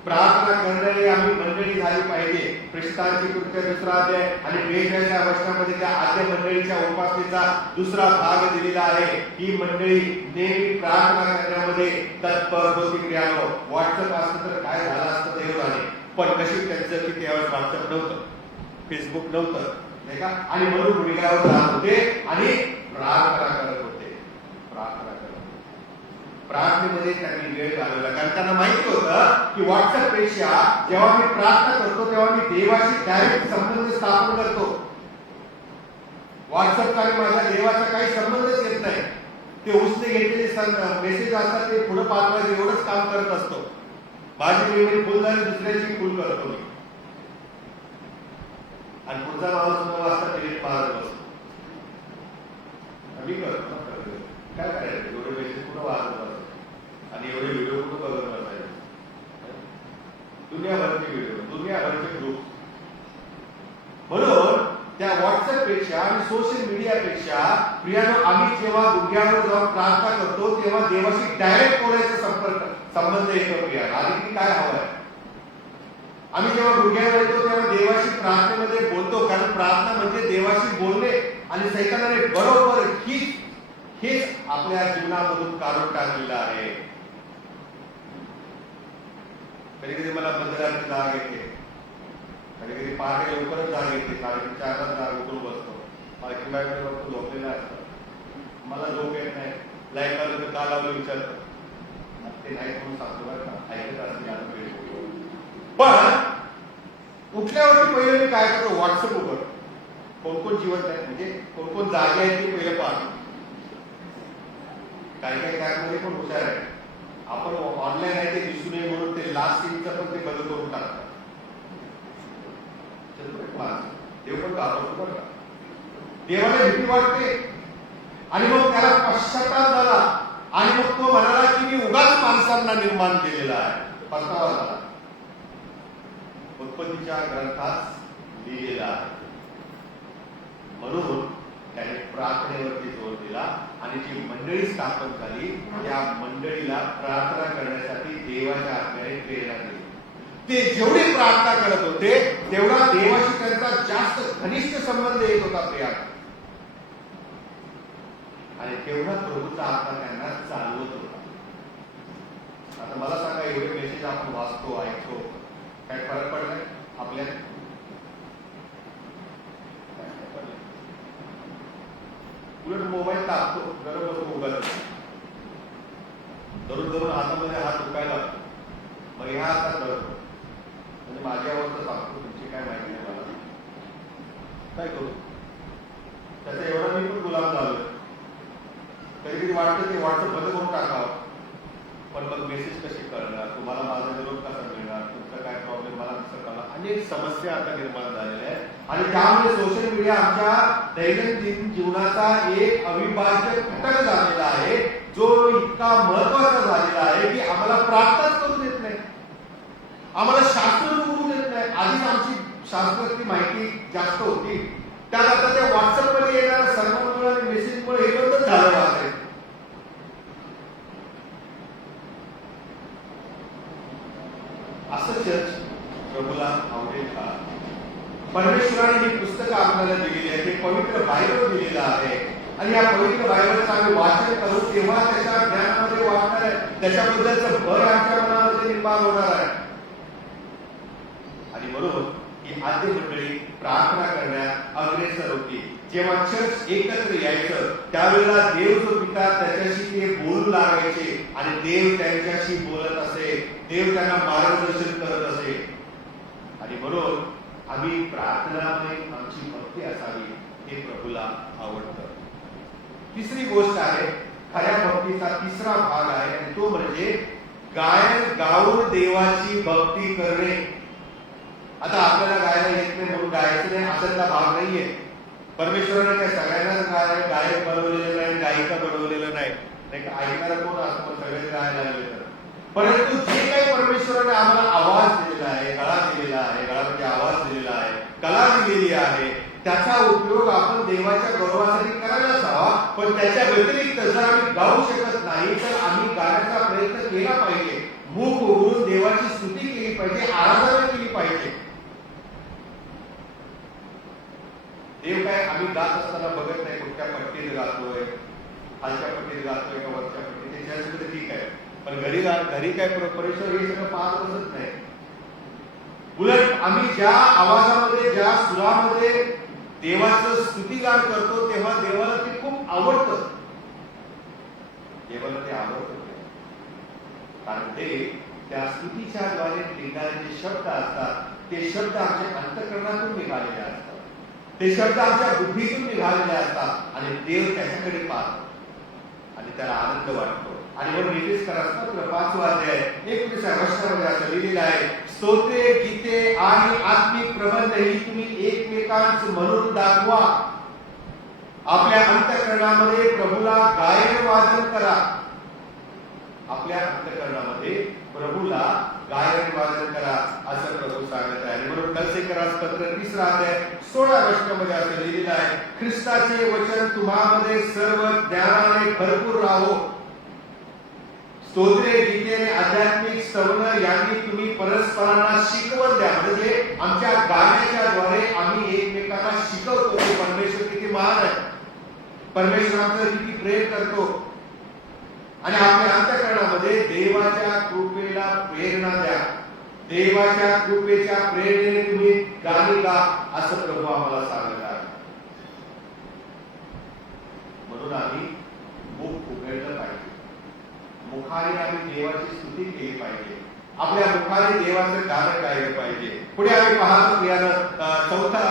प्रार्थना करणारी आम्ही मंडळी झाली पाहिजे. ख्रिस्ताची कृत्य 2 अध्याय आणि 42 वचनामध्ये त्या आद्य मंडळीच्या उपासनेचा दुसरा भाग दिलेला आहे. ही मंडळी नेहमी प्रार्थना करण्यामध्ये तत्पर होती. प्रियानो, व्हॉट्सअप असतं तर काय झालं असतं देव जाणे, पण नशीब त्यांचं की त्यावेळेस व्हॉट्सअप नव्हतं, फेसबुक नव्हतं, नाही का, आणि म्हणून गुडघ्यावर जात होते आणि प्रार्थना करत होते. प्रार्थनेमध्ये त्यांनी वेळ घालवला, कारण त्यांना माहिती होतं की व्हॉट्सअप पेक्षा जेव्हा मी प्रार्थना करतो तेव्हा मी देवाशी डायरेक्ट संबंध स्थापन करतो. व्हॉट्सअपचा आणि माझ्या देवाचा काही संबंधच येत नाही. ते उसने घेतलेले मेसेज असतात ते पुढे पाठवायचं एवढंच काम करत असतो. माझी मेमरी फुल झाली, दुसऱ्याची फुल करतो मी, आणि पुढचा माणूस न वाजता डिलीट मारत बसतो. आम्ही करतो काय करायचं, एवढे मेसेज कुठं वाजत बसतो आणि एवढे व्हिडिओ कुठं बघत बसायचे. दुनियाभरचे व्हिडिओ, दुनियाभरचे ग्रुप. म्हणून त्या व्हॉट्सअप पेक्षा आणि सोशल मीडियापेक्षा प्रियानो, आम्ही जेव्हा गुडघ्यावर जाऊन प्रार्थना करतो तेव्हा देवाशी डायरेक्ट बोलायचा संबंध येतो. प्रिया आणि काय हवंय, आम्ही जेव्हा गुडघ्यावर येतो तेव्हा देवाशी प्रार्थनेमध्ये बोलतो, कारण प्रार्थना म्हणजे देवाशी बोलणे. आणि सैतानाने बरोबर हेच आपल्या जीवनामधून काढून टाकलेलं आहे. कधी कधी मला मध्यरात्री जाग येते, कधी कधी पहाटे लवकरच जाग येते, 4:30 जाग उठून बसतो. माझी बायकोने बघतो झोपलेला असतं, मला झोप येत नाही. लाईट आलं तर का लावलं विचारतो, ते नाही म्हणून सांगतो बरं का, ऐकत असते. पण उठल्यावरती पहिले मी काय करतो, व्हॉट्सअप उघड, कोण कोण जिवंत आहे, म्हणजे कोण कोण जागे आहेत ते पहिले पाहतो. काही काही त्यामध्ये पण हुशार आहे, आपण ऑनलाईन आहे ते दिसू नये म्हणून ते लास्ट सीनचं पण ते बदल करून टाकतात. देव पण घाबरतो बरं का, देवाला भीती वाटते आणि मग त्याला पश्चाताप झाला आणि मग तो म्हणाला की मी उगाच माणसांना निर्माण केलेला आहे. पस्तावा झाला. उत्पत्तीच्या ग्रंथात लिहिलेला आहे. म्हणून त्याने प्रार्थनेवरती जोर दिला आणि जी मंडळी स्थापन झाली त्या मंडळीला प्रार्थना करण्यासाठी देवाच्या आज्ञेने प्रेरणा दिली. ते जेवढी प्रार्थना करत होते तेवढा देवाशी त्यांचा जास्त घनिष्ठ संबंध येत होता प्रिया, आणि तेवढा प्रभूचा आत्मा त्यांना चालवत होता. आता मला सांगा, एवढे मेसेज आपण वाचतो, ऐकतो, काय फरक पडलाय आपल्या? उलट मोबाईल टाकतो, गरम होतो, उघडतो, धरून धरून हातामध्ये हात दुखायला लागतो, मग ह्या हातात धरतो. म्हणजे माझी अवस्था सांगतो, तुमची काय माहिती नाही मला, काय करू? त्याचा एवढा मी पण गुलाम झालोय. कधी कधी वाटतं ते व्हॉट्सअप बंद करून टाकावं, पण मग मेसेज कसे करणार, तुम्हाला माझा निरोप कसा मिळणार, तुमचा काय प्रॉब्लेम मला कसं कळणार, अनेक समस्या आता निर्माण झालेल्या आहेत. आणि त्यामुळे सोशल मीडिया आमच्या दैनंदिन जीवनाचा एक अविभाज्य घटक झालेला आहे, जो इतका महत्वाचा झालेला आहे की आम्हाला प्रार्थनाच करू देत नाही, आम्हाला शास्त्र करू देत नाही. आधीच आमची शास्त्राची माहिती जास्त होती, त्यात आता त्या व्हॉट्सअप मध्ये येणाऱ्या सर्वांमुळे आणि मेसेजमुळे हे बंद झालेलं आहे. असं चर्च प्रभूला आवडेल का? परमेश्वराने ही पुस्तकं आपल्याला दिलेली आहे, हे पवित्र बायबल दिलेलं आहे, आणि या पवित्र बायबलचं आम्ही वाचन करू तेव्हा त्याच्या ज्ञानामध्ये वाढणार आहे, त्याच्याबद्दलचं भर आमच्या मनामध्ये निर्माण होणार आहे. आणि म्हणून ही आद्य मंडळी प्रार्थना करण्यात अग्रेसर होती. जेव्हा चर्च एकत्र यायचं त्यावेळेला देव जो पिता त्याच्याशी ते बोलू लागायचे आणि देव त्यांच्याशी बोलत असे, देव त्यांना मार्गदर्शन करत असे. आणि म्हणून आम्ही प्रार्थनामध्ये आमची भक्ती असावी हे प्रभूला आवडतं. तिसरी गोष्ट आहे, खऱ्या भक्तीचा तिसरा भाग आहे आणि तो म्हणजे गायन गाऊन देवाची भक्ती करणे. आता आपल्याला गायला येत नाही म्हणून गायचं नाही असाचा भाग नाहीये. परमेश्वराने काय सगळ्यांनाच गायक बनवलेलं नाही, गायिका बनवलेलं नाही. ऐकणारा कोण असतो सगळे गायला लागले तर. परंतु जे काही परमेश्वराने आम्हाला आवाज दिलेला आहे, गळा दिलेला आहे, गळा म्हणजे आवाज दिलेला आहे, कला दिलेली आहे, त्याचा उपयोग आपण देवाच्या गौरवासाठी करायलाच हवा. पण त्याच्या व्यतिरिक्त जर आम्ही गाऊ शकत नाही तर आम्ही गाण्याचा प्रयत्न केला पाहिजे. मुख उघडून देवाची स्तुती केली पाहिजे, आराधना केली पाहिजे. देव काय आम्ही गात असताना बघत नाही कुठल्या पट्टीत गातोय, खालच्या पट्टीत गातोय का वरच्या पट्टीत, त्याच्यासाठी ठीक आहे. पण घरी काय परमेश्वर हे सगळं पाहत बसत नाही. उलट आम्ही ज्या आवाजामध्ये ज्या सुरामध्ये देवाचं स्तुतिगान करतो तेव्हा देवाला ते खूप आवडतं. देवाला ते आवडतं कारण ते त्या स्तुतीच्या द्वारे निघणारे जे शब्द असतात ते शब्द आमच्या अंतःकरणातून निघालेले असतात, ते शब्द आमच्या बुद्धीतून निघालेले असतात आणि देव त्याच्याकडे पाहतो आणि त्याला आनंद वाटतो. आणि म्हणून नीतिशकरांचा 5 अध्याय 19 वर्षामध्ये असं लिहिलेलं आहे, स्तोत्रे गीते आणि आत्मिक प्रबंध ही तुम्ही एकमेकांच म्हणून दाखवा. आपल्या अंतःकरणामध्ये प्रभूला गायन वादन करा. आपल्या अंतःकरणामध्ये प्रभूला गायन वादन करा असं प्रभू सांगत आहे. म्हणून कलसेकरास पत्र 3 अध्याय 16 वचनामध्ये असं लिहिलेलं आहे, ख्रिस्ताचे वचन तुम्हामध्ये सर्व ज्ञानाने भरपूर राहो. स्तोत्रे गीते आध्यात्मिक स्तवन यांनी तुम्ही परस्परांना शिकवण द्या. म्हणजे आमच्या गाण्याच्या द्वारे आम्ही एकमेकांना शिकवतो की परमेश्वर किती महान आहे, परमेश्वर आमचं किती प्रेम करतो. आणि आपल्या अंतःकरणामध्ये देवाच्या कृपेला प्रेरणा द्या. देवाच्या कृपेच्या प्रेरणेने तुम्ही गाणी गा असं प्रभू आम्हाला सांगत आहे. म्हणून आम्ही मुख उघडलं पाहिजे, मुखाने आम्ही देवाची स्तुती केली पाहिजे, आपल्या मुखाने देवाचं गाणं गायलं पाहिजे. पुढे आम्ही पाहतो यानं चौथा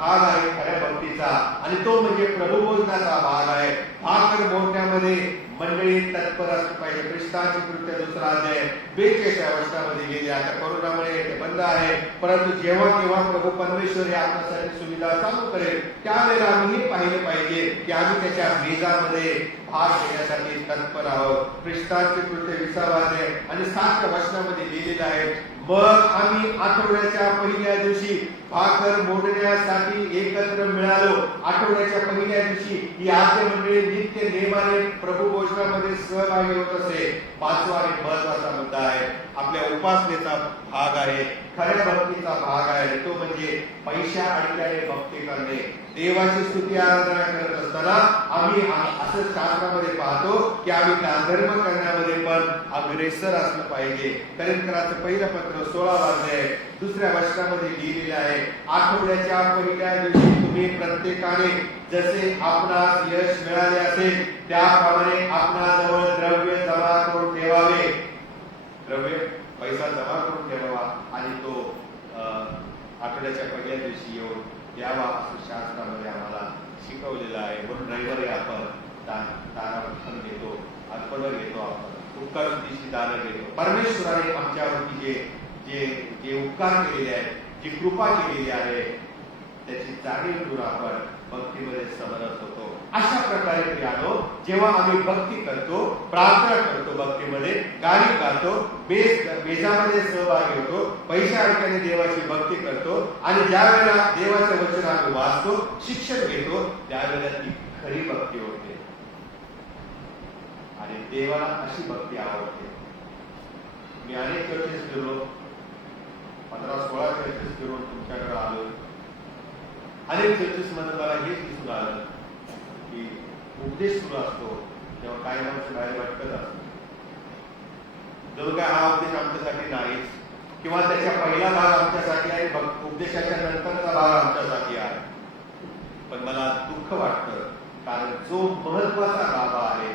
भाग आहे खऱ्या भक्तीचा आणि तो म्हणजे प्रभुभोजनाचा भाग आहे. भाकर मोडण्यामध्ये मंडळी तत्पर असली पाहिजे. ख्रिस्ताची कृत्य 2 अध्याय 42 वर्षामध्ये लिहिली. आता कोरोनामुळे ते बंद आहे, परंतु जेव्हा केव्हा प्रभू परमेश्वर हे आपल्यासाठी सुविधा चालू करेल त्यावेळेला आम्ही हे पाहिले पाहिजे की आम्ही त्याच्या मेजामध्ये भाग घेण्यासाठी तत्पर आहोत. ख्रिस्ताची कृत्य 20 अध्याय आणि 7 वचनामध्ये लिहिलेलं आहे, मग आम्ही आठवड्याच्या पहिल्या दिवशी भाकर मोडण्यासाठी एकत्र मिळालो. आठवड्याच्या पहिल्या दिवशी ही आद्य मंडळी नित्य नेमाने प्रभू भोजनामध्ये सहभागी होत असे. 5वा आणि महत्वाचा मुद्दा आहे, आपल्या उपासनेचा भाग आहे, खऱ्या भक्तीचा भाग आहे, तो म्हणजे पैशा अडक्याने भक्ती करणे. देवाची स्तुती आराधना करत असताना आम्ही असं शास्त्रामध्ये पाहतो की आम्ही दानधर्म करण्यामध्ये पण अग्रेसर असलं पाहिजे. करिंथराचं पहिलं पत्र 16 अध्याय 2 वचनामध्ये लिहिलेलं आहे, आठवड्याच्या पहिल्या दिवशी तुम्ही प्रत्येकाने जसे आपणास यश मिळाले असेल त्याप्रमाणे आपणाजवळ द्रव्य जमा करून ठेवावे. द्रव्य पैसा जमा करून ठेवावा आणि तो आठवड्याच्या पहिल्या दिवशी येऊन द्यावा असं शास्त्रामध्ये आम्हाला शिकवलेलं आहे. म्हणून रविवारी आपण दान घेतो, अर्पण घेतो, आपण उपकार दिवशी दान घेतो. परमेश्वराने आमच्यावरती जे जे जे उपकार केलेले आहेत, जी कृपा केलेली आहे त्याची जाणीव करून आपण भक्तीमध्ये समरस होतो. अशा प्रकारे प्रियानो, जेव्हा आम्ही भक्ती करतो, प्रार्थना करतो, भक्तीमध्ये गाणी गातो, बेजामध्ये सहभागी होतो, पैशा अडक्याने देवाची भक्ती करतो आणि ज्या वेळेला देवाचं वचन आम्ही वाचतो, शिक्षण घेतो, त्यावेळेला ती खरी भक्ती होते आणि देवाला अशी भक्ती आवडते. मी अनेक चर्चेस फिरलो, 15-16 चर्चेस फिरून तुमच्याकडे आलो. अनेक चर्चेस मध्ये मला हेच दिसून आलं की उपदेश सुरू असतो तेव्हा काही माणसं बाहेर वाटत असतो. जणू काय हा उपदेश आमच्यासाठी नाहीच, किंवा त्याच्या पहिला भाग आमच्यासाठी आहे, उपदेशाच्या नंतरचा भाग आमच्यासाठी आहे. पण मला दुःख वाटतं, कारण जो महत्वाचा गाभा आहे,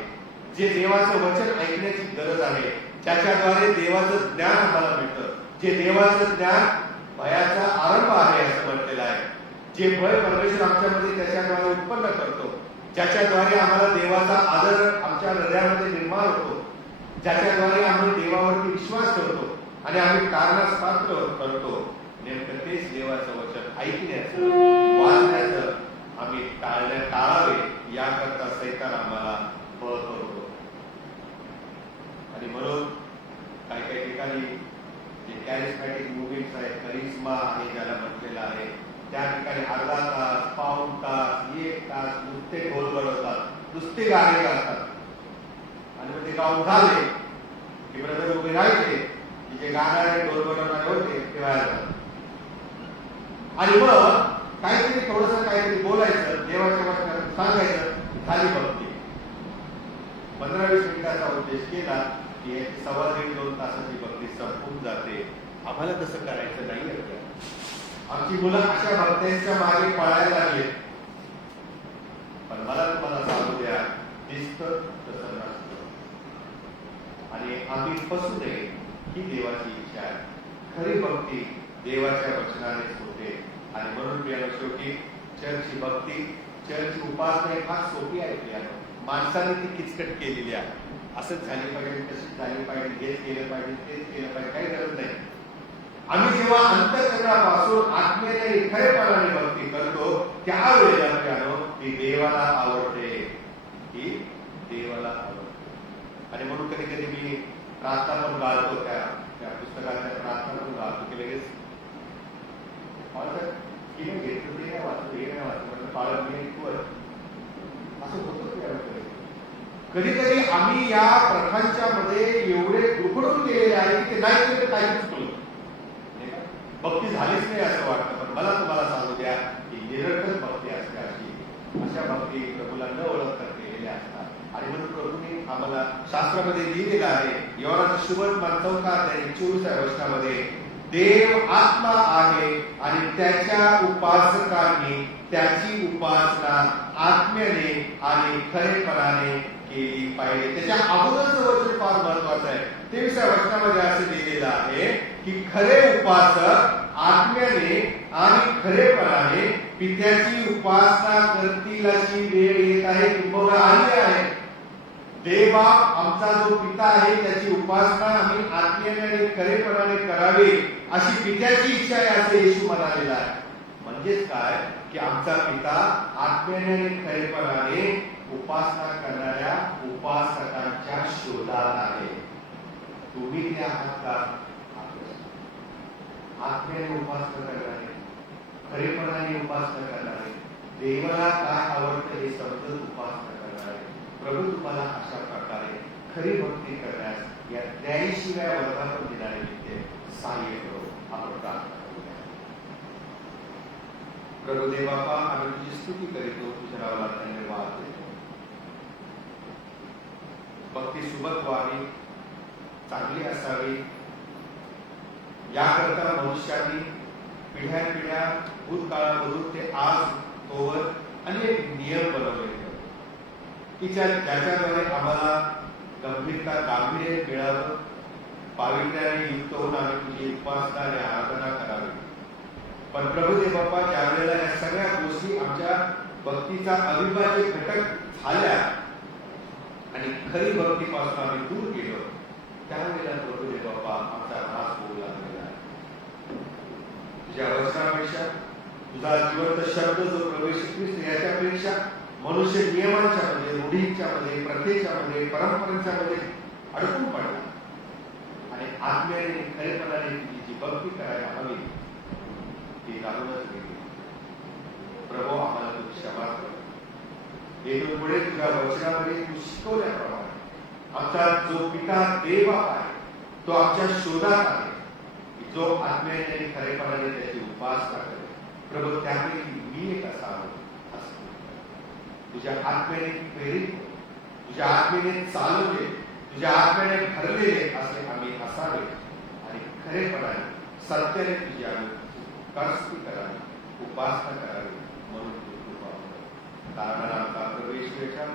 जे देवाचं वचन ऐकण्याची गरज आहे, ज्याच्याद्वारे देवाचं ज्ञान आम्हाला मिळतं, जे देवाचं ज्ञान भयाचा आरंभ आहे असं म्हटलेलं आहे, जे भय परमेश्वर आमच्यामध्ये त्याच्याद्वारे उत्पन्न करतो, ज्याच्याद्वारे आम्हाला देवाचा आदर आमच्या हृदयामध्ये निर्माण होतो, ज्याच्याद्वारे आम्ही देवावरती विश्वास करतो आणि आम्ही कारणास पात्र करतो, नेमकं तेच देवाचं वचन ऐकण्याचं, वाचण्याचं आम्ही टाळावे याकरता सैतान आम्हाला बळ करतो. आणि म्हणून काही काही ठिकाणी जे कॅरिस्मॅटिक मुव्हमेंट्स आहेत, करिश्मा आहे ज्याला म्हटलेलं आहे, त्या ठिकाणी अर्धा तास, पाऊण तास, 1 तास नुसते ढोल बडवतात, नुसते गाणे गातात. आणि मग ते गाऊन झाले की ब्रदर उभे राहायचे की जे गाणारे ढोल बडवणारे होते ते बाहेर जातात. आणि मग काहीतरी थोडंसं काहीतरी बोलायचं, देवाच्या वाचनात सांगायचं, झाली भक्ती. 15-20 मिनिटाचा उद्देश केला की 1.25-2 तासाची भक्ती संपून जाते. आम्हाला तसं करायचं नाही. आमची मुलं अशा भक्त्यांच्या मागे पळायला लागले. पण मला तुम्हाला सांगू द्या, दिसतं तसं नसतं. आणि आम्ही फसू नये ही देवाची इच्छा आहे. खरी भक्ती देवाच्या वचनानेच होते. आणि म्हणून प्रियानो, शेवटी चर्चची भक्ती, चर्चची उपासना फार सोपी आहे प्रियानो. माणसाने ती किचकट केलेली आहे. असंच झाली पाहिजे, तशीच झाली पाहिजे, हेच केलं पाहिजे, तेच केलं पाहिजे, काही गरज नाही. आम्ही जेव्हा अंतःकरणापासून आत्म्याने खरेपणाने भक्ती करतो, त्यावेळेला प्रियानो ती देवाला आवडते, ही देवाला आवडते. आणि म्हणून कधी कधी मी प्रार्थना पण गाळतो, त्या पुस्तकाच्या प्रार्थना पण गाळतो की लगेच घेतलं ते नाही वाचतो, हे नाही वाचतो, म्हणजे पाळत मी असं होतं. कधी कधी आम्ही या प्रथांच्या मध्ये एवढे गुरफडून गेलेले आहे की ते नाही केलं काहीच चुकलं, भक्ती झालीच नाही असं वाटतं. पण मला तुम्हाला सांगू द्या की निरर्थक भक्ती असते अशा भक्ती प्रभूला न ओळखता केलेल्या असतात. आणि म्हणून प्रभूने आम्हाला शास्त्रामध्ये लिहिलेलं आहे, योहानाचा सुवर्तमान 4 अध्याय 24व्या वचनामध्ये, देव आत्मा आहे आणि त्याच्या उपासकांनी त्याची उपासना आत्म्याने आणि खरेपणाने केली पाहिजे. त्याच्या अगोदरचं वचन फार महत्वाचं आहे. 23व्या वचनामध्ये असं लिहिलेलं आहे की खरे उपासक आत्म्याने आणि खरेपणाने पित्याची उपासना करतील अशी वेळ येत आहे, किंबहुना आली आहे. देवा आमचा जो पिता आहे त्याची उपासना आम्ही आत्म्याने आणि खरेपणाने करावी अशी पित्याची इच्छा आहे असं येशू म्हणालेला आहे. म्हणजेच काय की आमचा पिता आत्म्याने आणि खरेपणाने उपासना करणाऱ्या उपासकांच्या शोधात आहे. तुम्ही ते आहात का? आत्म्याने उपासना करणारे, खरेपणाने उपासना करणारे, देवाला काय आवडतं हे समजून उपासना करणारे, प्रभू तुम्हाला अशा प्रकारे खरी भक्ती करण्यास या 83व्या वर्धापन दिनानिमित्त सहाय्य करो. आपण प्रार्थना करूया. प्रभू देव बाप्पा, आम्ही तुझी स्तुती करीतो, तुझ्या नावाला धन्यवाद देतो. भक्ती सुबक व्हावी, चांगली असावी याकरता मनुष्याने पिढ्यानपिढ्या भूतकाळामधून ते आज तोवर अनेक नियम बनवले की ज्याच्याद्वारे आम्हाला गंभीरता गांभीर्य मिळावं, पावित्र्याने युक्त होऊन आम्ही तुझी उपासना आणि आराधना करावी. पण प्रभुदेव बाप्पा, ज्या वेळेला या सगळ्या गोष्टी आमच्या भक्तीचा अविभाज्य घटक झाल्या आणि खरी भक्तीपासून आम्ही दूर गेलो, त्यावेळेला प्रभुदेव बाप्पा आमचा ऱ्हास होऊ लागलेला आहे. तुझ्या वचनापेक्षा तुझा जिवंत शब्द जो प्रवेश ख्रिस्त याच्यापेक्षा मनुष्य नियमांच्या मध्ये, रूढींच्या मध्ये, प्रथेच्या मध्ये, परंपरांच्या मध्ये अडकून पडला आणि आत्म्याने खरेपणाने तुझी जी भक्ती करायला हवी ती राहूनच गेली. प्रभू, आम्हाला तू क्षमा कर. येथून पुढे तुझ्या वचनामध्ये तू शिकवल्याप्रमाणे आमचा जो पिता देव आहे तो आमच्या शोधात आहे, जो आत्म्याने आणि खरेपणाने त्याची उपासना करे. प्रभू, त्यापैकी मी एक असावं तुझ्या आत्म्याने प्रेरित, तुझ्या आत्म्याने चालवले, तुझ्या आत्म्याने भरलेले असे आम्ही असावे आणि खरेपणाने सत्याने तुझी आम्ही उपासना करावी उपासना करावी म्हणून तू कृपा कर. कारण आमचा प्रवेश वेळा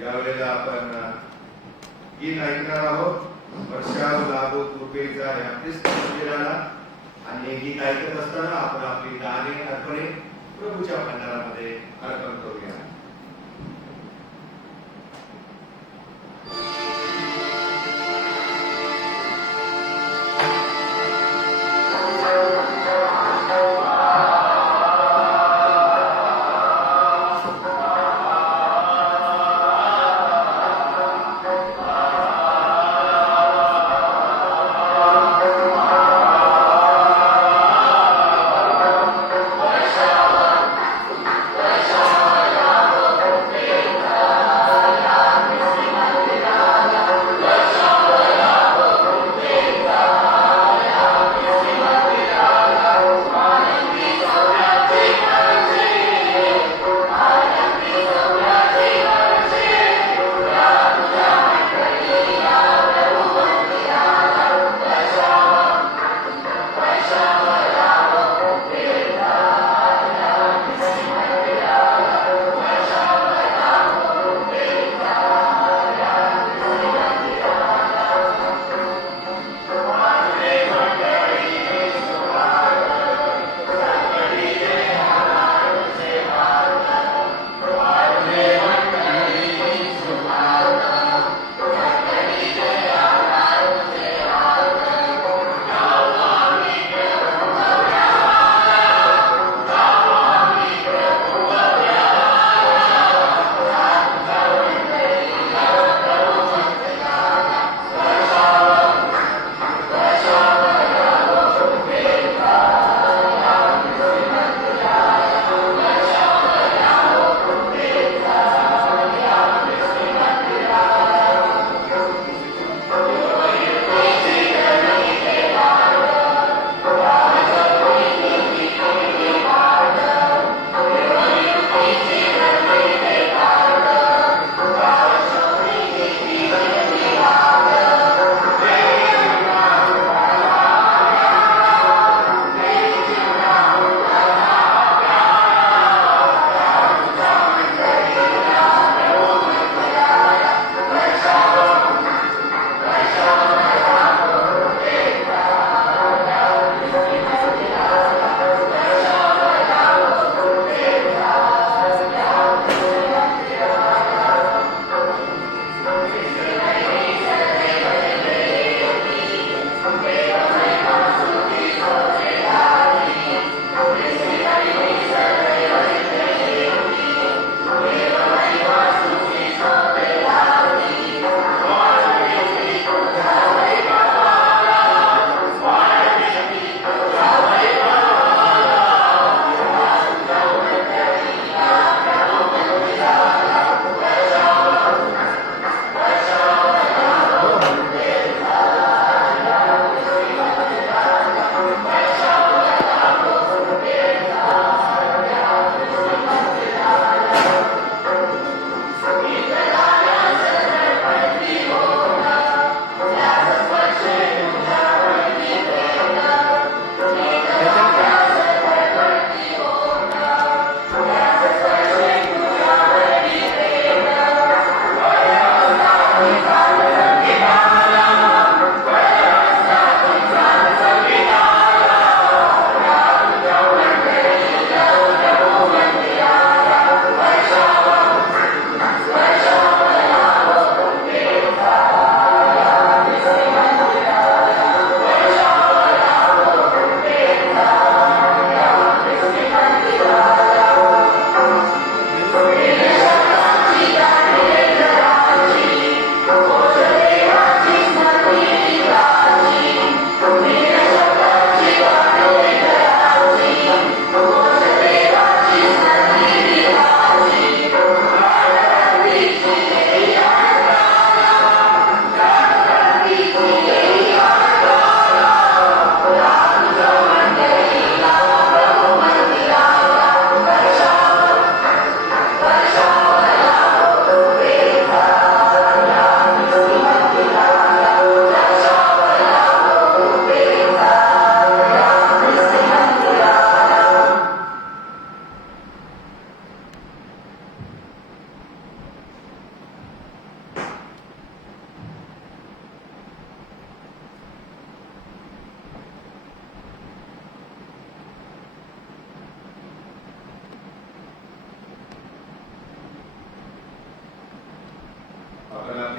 यावेळेला आपण गीत ऐकणार आहोत. वर्षाव लागो कृपेचा या ख्रिस्त मंदिराला. आणि हे गीत ऐकत असताना आपण आपली दाने अर्पणे प्रभूच्या भंडारामध्ये अर्पण करूया. Worship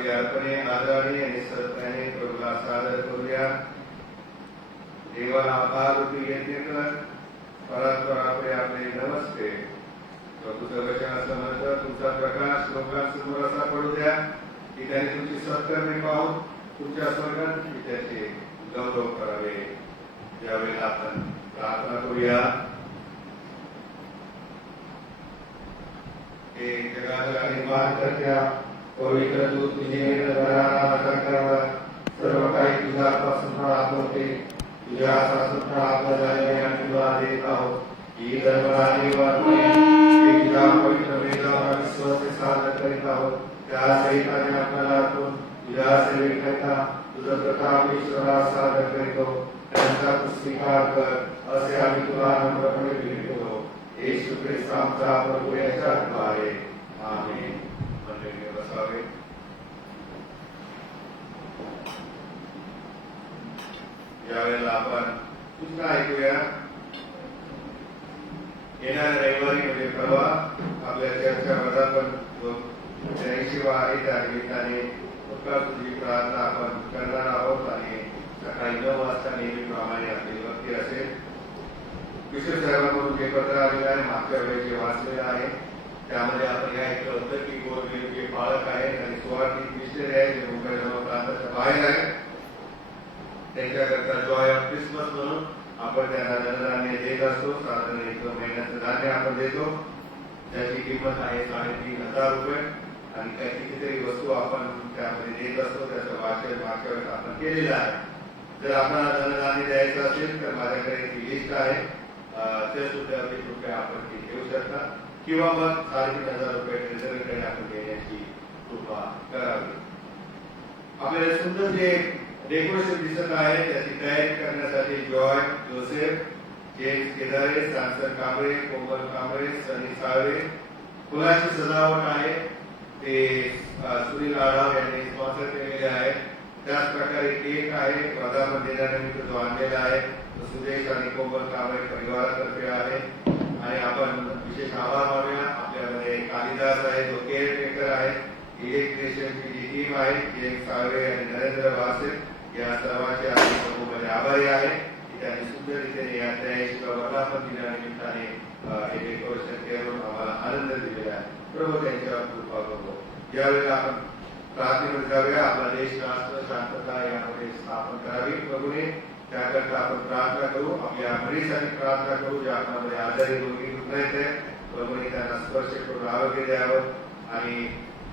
आपली अर्पणे आदराने आणि श्रद्धेने प्रभूला सादर करूया. देवाला आभार रूपी यज्ञ कर. परस्पराकडे आपले नमस्ते. प्रभूचं वचन असं म्हणतं, तुमचा प्रकाश लोकांसमोर असा पडू द्या की त्याने तुमची सत्कर्मे पाहून तुमच्या स्वर्गात त्याचे गौरव करावे. यावेळेला आपण प्रार्थना करूया. हे जगाला निर्माण करत्या पवित्र तू तुझे आराधना करावा. सर्व काही तुझ्यापासून प्राप्त होते. तुझ्यापासून प्राप्त झालेले आणि तुला देत आहोत. ही धर्मराजी वाटते तुझ्या पवित्र वेदाला विश्वास सादर करीत आहोत. त्या सहिताने आपल्याला आपण तुझ्या सेवेकरता तुझं प्रताप ईश्वरा सादर करीतो. त्यांचा तू स्वीकार कर असे आम्ही तुला नम्रपणे विनंतो. येशू ख्रिस्त आमचा प्रभू याच्या द्वारे. आमेन. मंडळी बसावे. यावेळेला आपण पुन्हा ऐकूया. येणाऱ्या रविवारी म्हणजे परवा आपल्या चर्चा वर्धापन 80वा आहे. त्या निमित्ताने तुझी प्रार्थना आपण करणार आहोत आणि सकाळी 9 वाजता नेहमीप्रमाणे आपली भक्ती असेल. विष्णू साहेबांकडून जे पत्र आलेलं आहे मागच्या वेळेस जे वाचलेलं आहे त्यामध्ये आपण हे ऐकलं होतं की गोरगरीब जे पालक आहेत आणि स्वार्थी मिस्टर आहेत जे मुंबई प्रांताच्या बाहेर आहेत त्यांच्याकरता जॉय ऑफ क्रिसमस म्हणून आपण त्यांना धनधान्य देत असतो. साधारण 1 महिन्याचं धान्य आपण देतो. त्याची किंमत आहे 3,500 रुपये आणि काही कितीतरी वस्तू आपण त्यामध्ये देत असतो. त्याचं वाचन मागच्या वेळेस आपण केलेलं आहे. जर आपल्याला धनधान्य द्यायचं असेल तर माझ्याकडे ती लिस्ट आहे. ते सुद्धा 20 रुपये आपण ती घेऊ शकता किंवा मग 3,500 रुपये ट्रेझरीकडे आपण देण्याची कृपा करावी. आपल्याला सुंदर जे डेकोरेशन दिसत आहे त्याची तयारी करण्यासाठी Joy Joseph, James Kedare, Samson Kamble, Komal Kamble, Sunny Salve फुलाची सजावट आहे ते सुनील आढाव यांनी स्पॉन्सर केलेले आहे. त्याच प्रकारे केक आहे वर्धापन दिनानिमित्त जो आणलेला आहे तो सुदेश आणि कोमल कांबळे परिवारातर्फे आहे. आणि आपण विशेष आभार मानूया. आपल्यामध्ये कालिदास आहे जो केअर टेकर आहे. इलेक्ट्रिशियनची जी टीम आहे जेम्स साळवे आणि नरेंद्र भासे या सर्वांचे आम्ही खूप आभारी आहे की त्यांनी सुंदर रीतीने या 83व्या वर्धापन दिनानिमित्ताने हे डेकोरेशन करून आम्हाला आनंद दिलेला आहे. प्रभू त्यांच्यावर कृपा करू. यावेळेला आपण प्रार्थनेमध्ये जाऊया. आपला देश राष्ट्र शांतता यामध्ये स्थापन करावी प्रभूने. त्याकरता आपण प्रार्थना करू. आपल्या मरीसाठी प्रार्थना करू. ज्या आपल्यामध्ये आजारी रोगी रुग्णायत आहे प्रभूने त्यांना स्पर्श करून आरोग्य द्यावं आणि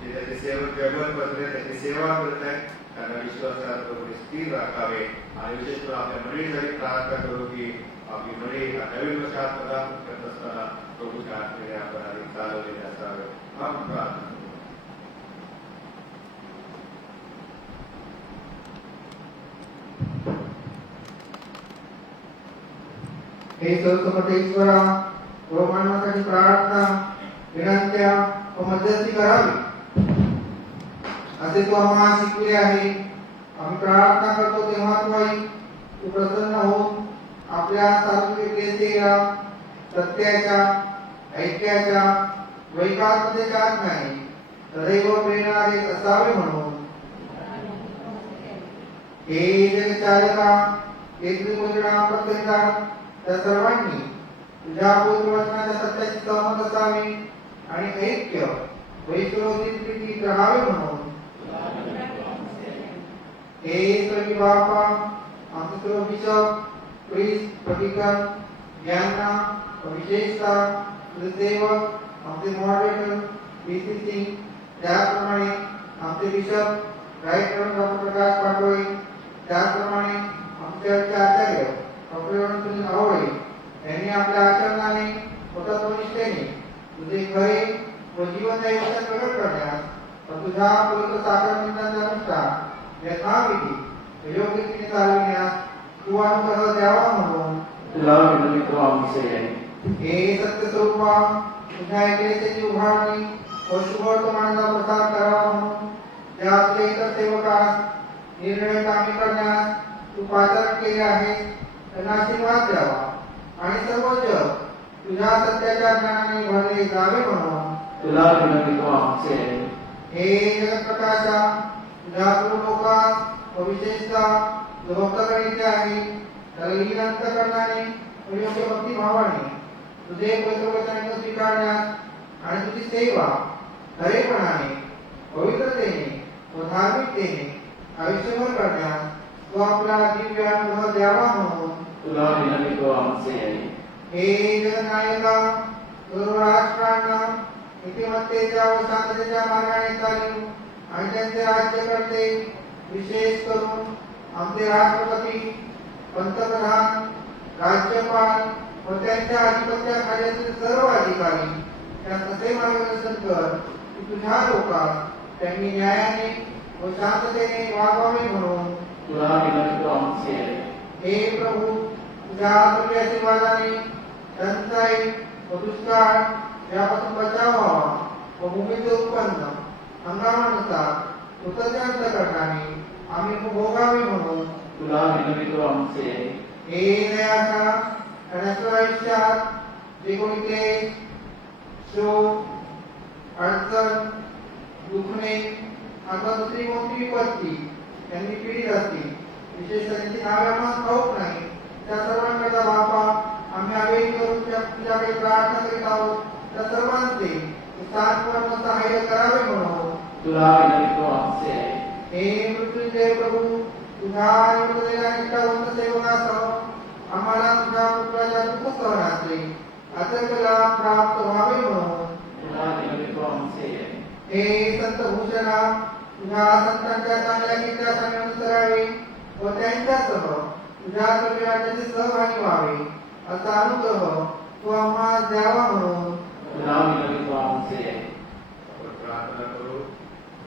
जे त्याचे सेवक जगभर बसले त्याची सेवा करत आहेत त्यांना विश्वासात प्रभूने स्थिर राखावे. आणि विशेष करून आपल्या मंडळीसाठी प्रार्थना करू की आपली मंडळी नवीन वर्षात पदार्पण करत असताना प्रभूच्या आत्मेने आपण अधिक चालवलेले असावे. आपण प्रार्थना हे सर्वसमर्थ ईश्वरा व मानवासाठी प्रार्थना विनंत्या व मध्यस्थी करावी असे तू आम्हाला शिकले आहे. आम्ही प्रार्थना करतो तेव्हा तू प्रसन्न होऊन आपल्या सार्वत्रिकतेच्या सत्याच्या ऐक्याच्या वैकात्मतेच्या आत्म्याने सदैव प्रेरणा देत असावे म्हणून हे जगचालका हे त्रिमूर्तीला प्रत्येकजण त्या सर्वांनी तुझ्या पूर्ववचनाच्या सत्याची सहमत असावे आणि ऐक्य वैश्वरोधीत प्रीतीत राहावे म्हणून हे स्वर्गीय बापा आमचे सर्व बिशप प्रीस्ट पटिकन ज्ञाना विशेषतः तुझे सेवक आमचे मॉडरेटर बीसीसी त्याचप्रमाणे आमचे बिशप राईट डॉक्टर प्रकाश पाटोळे त्याचप्रमाणे आमचे आचार्य डॉक्टर सुनील आवळे यांनी आपल्या आचरणाने व तत्वनिष्ठेने तुझे खरे व जीवनदायी वचन प्रकट करण्यास व तुझ्या पवित्र साखरमंत्रांच्या अनुसार यथाविधी योग्य रीतीने चालविण्यास तू अनुग्रह द्यावा म्हणून तुला विनंती आमचे हे सत्यस्वरूपा तुझ्या ऐकल्याची उभारणी व शुभवर्तमानाचा प्रसार करावा म्हणून त्या आपल्या इतर सेवकास निर्णय कामे करण्यास तू पाचारण केले आहे त्यांना आशीर्वाद द्यावा आणि सर्व जग तुझ्या सत्याच्या ज्ञानाने भरले जावे म्हणून तुला विनंती आमचे हे जगप्रकाशा तुझ्या लोकात व विशेषतः जो भक्ताकडे आहे त्याला अंतःकरणाने व योग्य भक्तिभावाने तुझे पवित्र वचन स्वीकारण्यास आणि तुझी सेवा खरेपणाने पवित्रतेने व धार्मिकतेने आयुष्यभर करण्यास तो आपला दिव्य अनुभव द्यावा म्हणून तुला विनंती आमचे आहे. हे जगनायका सर्व राष्ट्रांना नीतिमत्तेच्या व शांततेच्या मार्गाने चालू आणि त्यांचे राज्य करते विशेष करून आमचे राष्ट्रपती पंतप्रधान राज्यपाल व त्यांच्या अधिपत्याखाली असलेले सर्व अधिकारी त्यांना असे मार्गदर्शन कर की तुझ्या लोकात त्यांनी न्यायाने व शांततेने वागावे म्हणून तुला विनंती आमचे आहे. हे प्रभू तुझ्या तुझ्या आशीर्वादाने टंचाई व दुष्काळ यापासून बचाव व्हावा व भूमीचे उत्पन्न हंगामानुसार कृतज्ञता करणारे आम्ही भोगावे म्हणून तुला विनंती आमचे आहे. हे दयाचा आणि आयुष्यात जे कोणी क्लेश शोक अडचण दुखणे अथवा दुसरी कोणती विपत्ती त्यांनी पीडित असतील विशेषतः त्यांची नावे आम्हाला ठाऊक नाही त्या सर्वांकरता बापा आम्ही आवेदन करून तुझ्याकडे प्रार्थना करीत आहोत त्या सर्वांचे स्थानपूर्ण सहाय्य करावे म्हणून तुला विनंती आमचे आहे. हे मृत्युंजय प्रभू तुझ्या निवडलेल्या निष्ठावंत सेवकासह आम्हाला तुझ्या पुत्राच्या दुःख सहनाचे अचकला प्राप्त व्हावे म्हणून तुला विनंती आमचे आहे. हे संत भूषणा तुझ्या संतांच्या चांगल्या कीर्त्यासाठी अनुसरावे व त्यांच्यासह तुझ्या कल्याणाचे सहभागी व्हावे असा अनुग्रह तू आम्हाला द्यावा म्हणून तुला विनंती आमचे आहे. आपण प्रार्थना करू.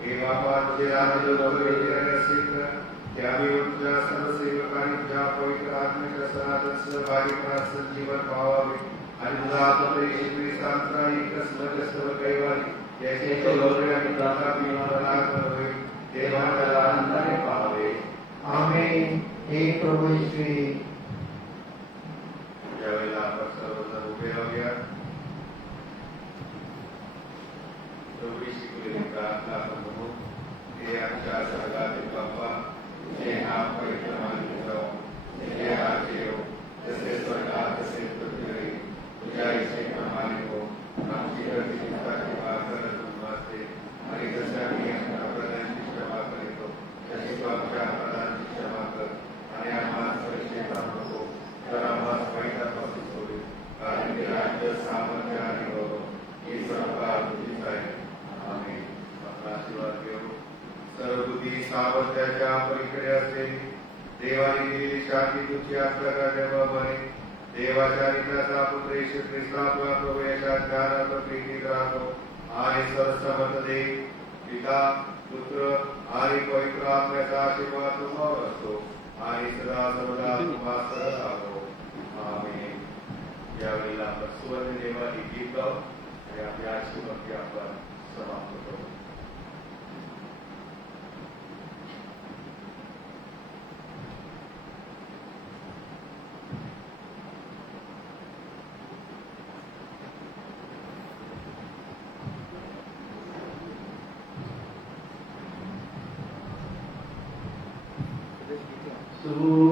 हे बाबा तुझे राज्य लवकर असेल त्यावेळी तुझ्या सर्व सेवकांनी तुझ्या पवित्र आत्म्याच्या सनातन सहभागीपणात संजीवन पावावे आणि तुझा आत्मपरिषदेची सांत्राई कसमत सर्व कैवारी याचे गौरव आणि प्रार्थना विमानाला करावे देवाला आनंदाने पाहावे. आमेन. हे प्रभू श्री ज्यावेळेला आपण सर्वजण उभे राहूया प्रभू शिकलेली प्रार्थना आपण म्हणू. हे आमच्या स्वर्गातील बाप्पा तुझे नाम पवित्र मानले जाओ तुझे राज्य येवो जसे स्वर्गात तसे पृथ्वीवर तुझ्या इच्छेप्रमाणे हो. आमची प्रतिष्ठाची वापर वाचते आणि जशा मी आमच्या अपराधांची क्षमा करीतो तशी तू आमच्या अपराधांची क्षमा कर आणि आम्हाला परीक्षेत आणू नको तर आम्हाला वाईटापासून सोडू कारण ते राज्य सामर्थ्य आणि गौरव ही सरकार तुझीच आहे. आम्ही आपला आशीर्वाद घेऊ. सर्व बुद्धी सामर्थ्याच्या पलीकडे असेल देवाने दिलेली शांती तुझी आपल्याला देवा बने देवाच्या निकटाचा पुत्र येशू ख्रिस्त आपला प्रभू याच्या ज्ञानात प्रीतीत राहतो आणि सर्वसमर्थ देव पिता पुत्र आणि पवित्र आत्म्याचा आशीर्वाद तुम्हावर असतो आणि सदा सर्वदा तुम्हाला राहतो. आमेन. यावेळेला आपण सुवर्ण देवानी गीत गाऊ आणि आपल्या आशीर्वाद आपण समाप्त करू. सुरू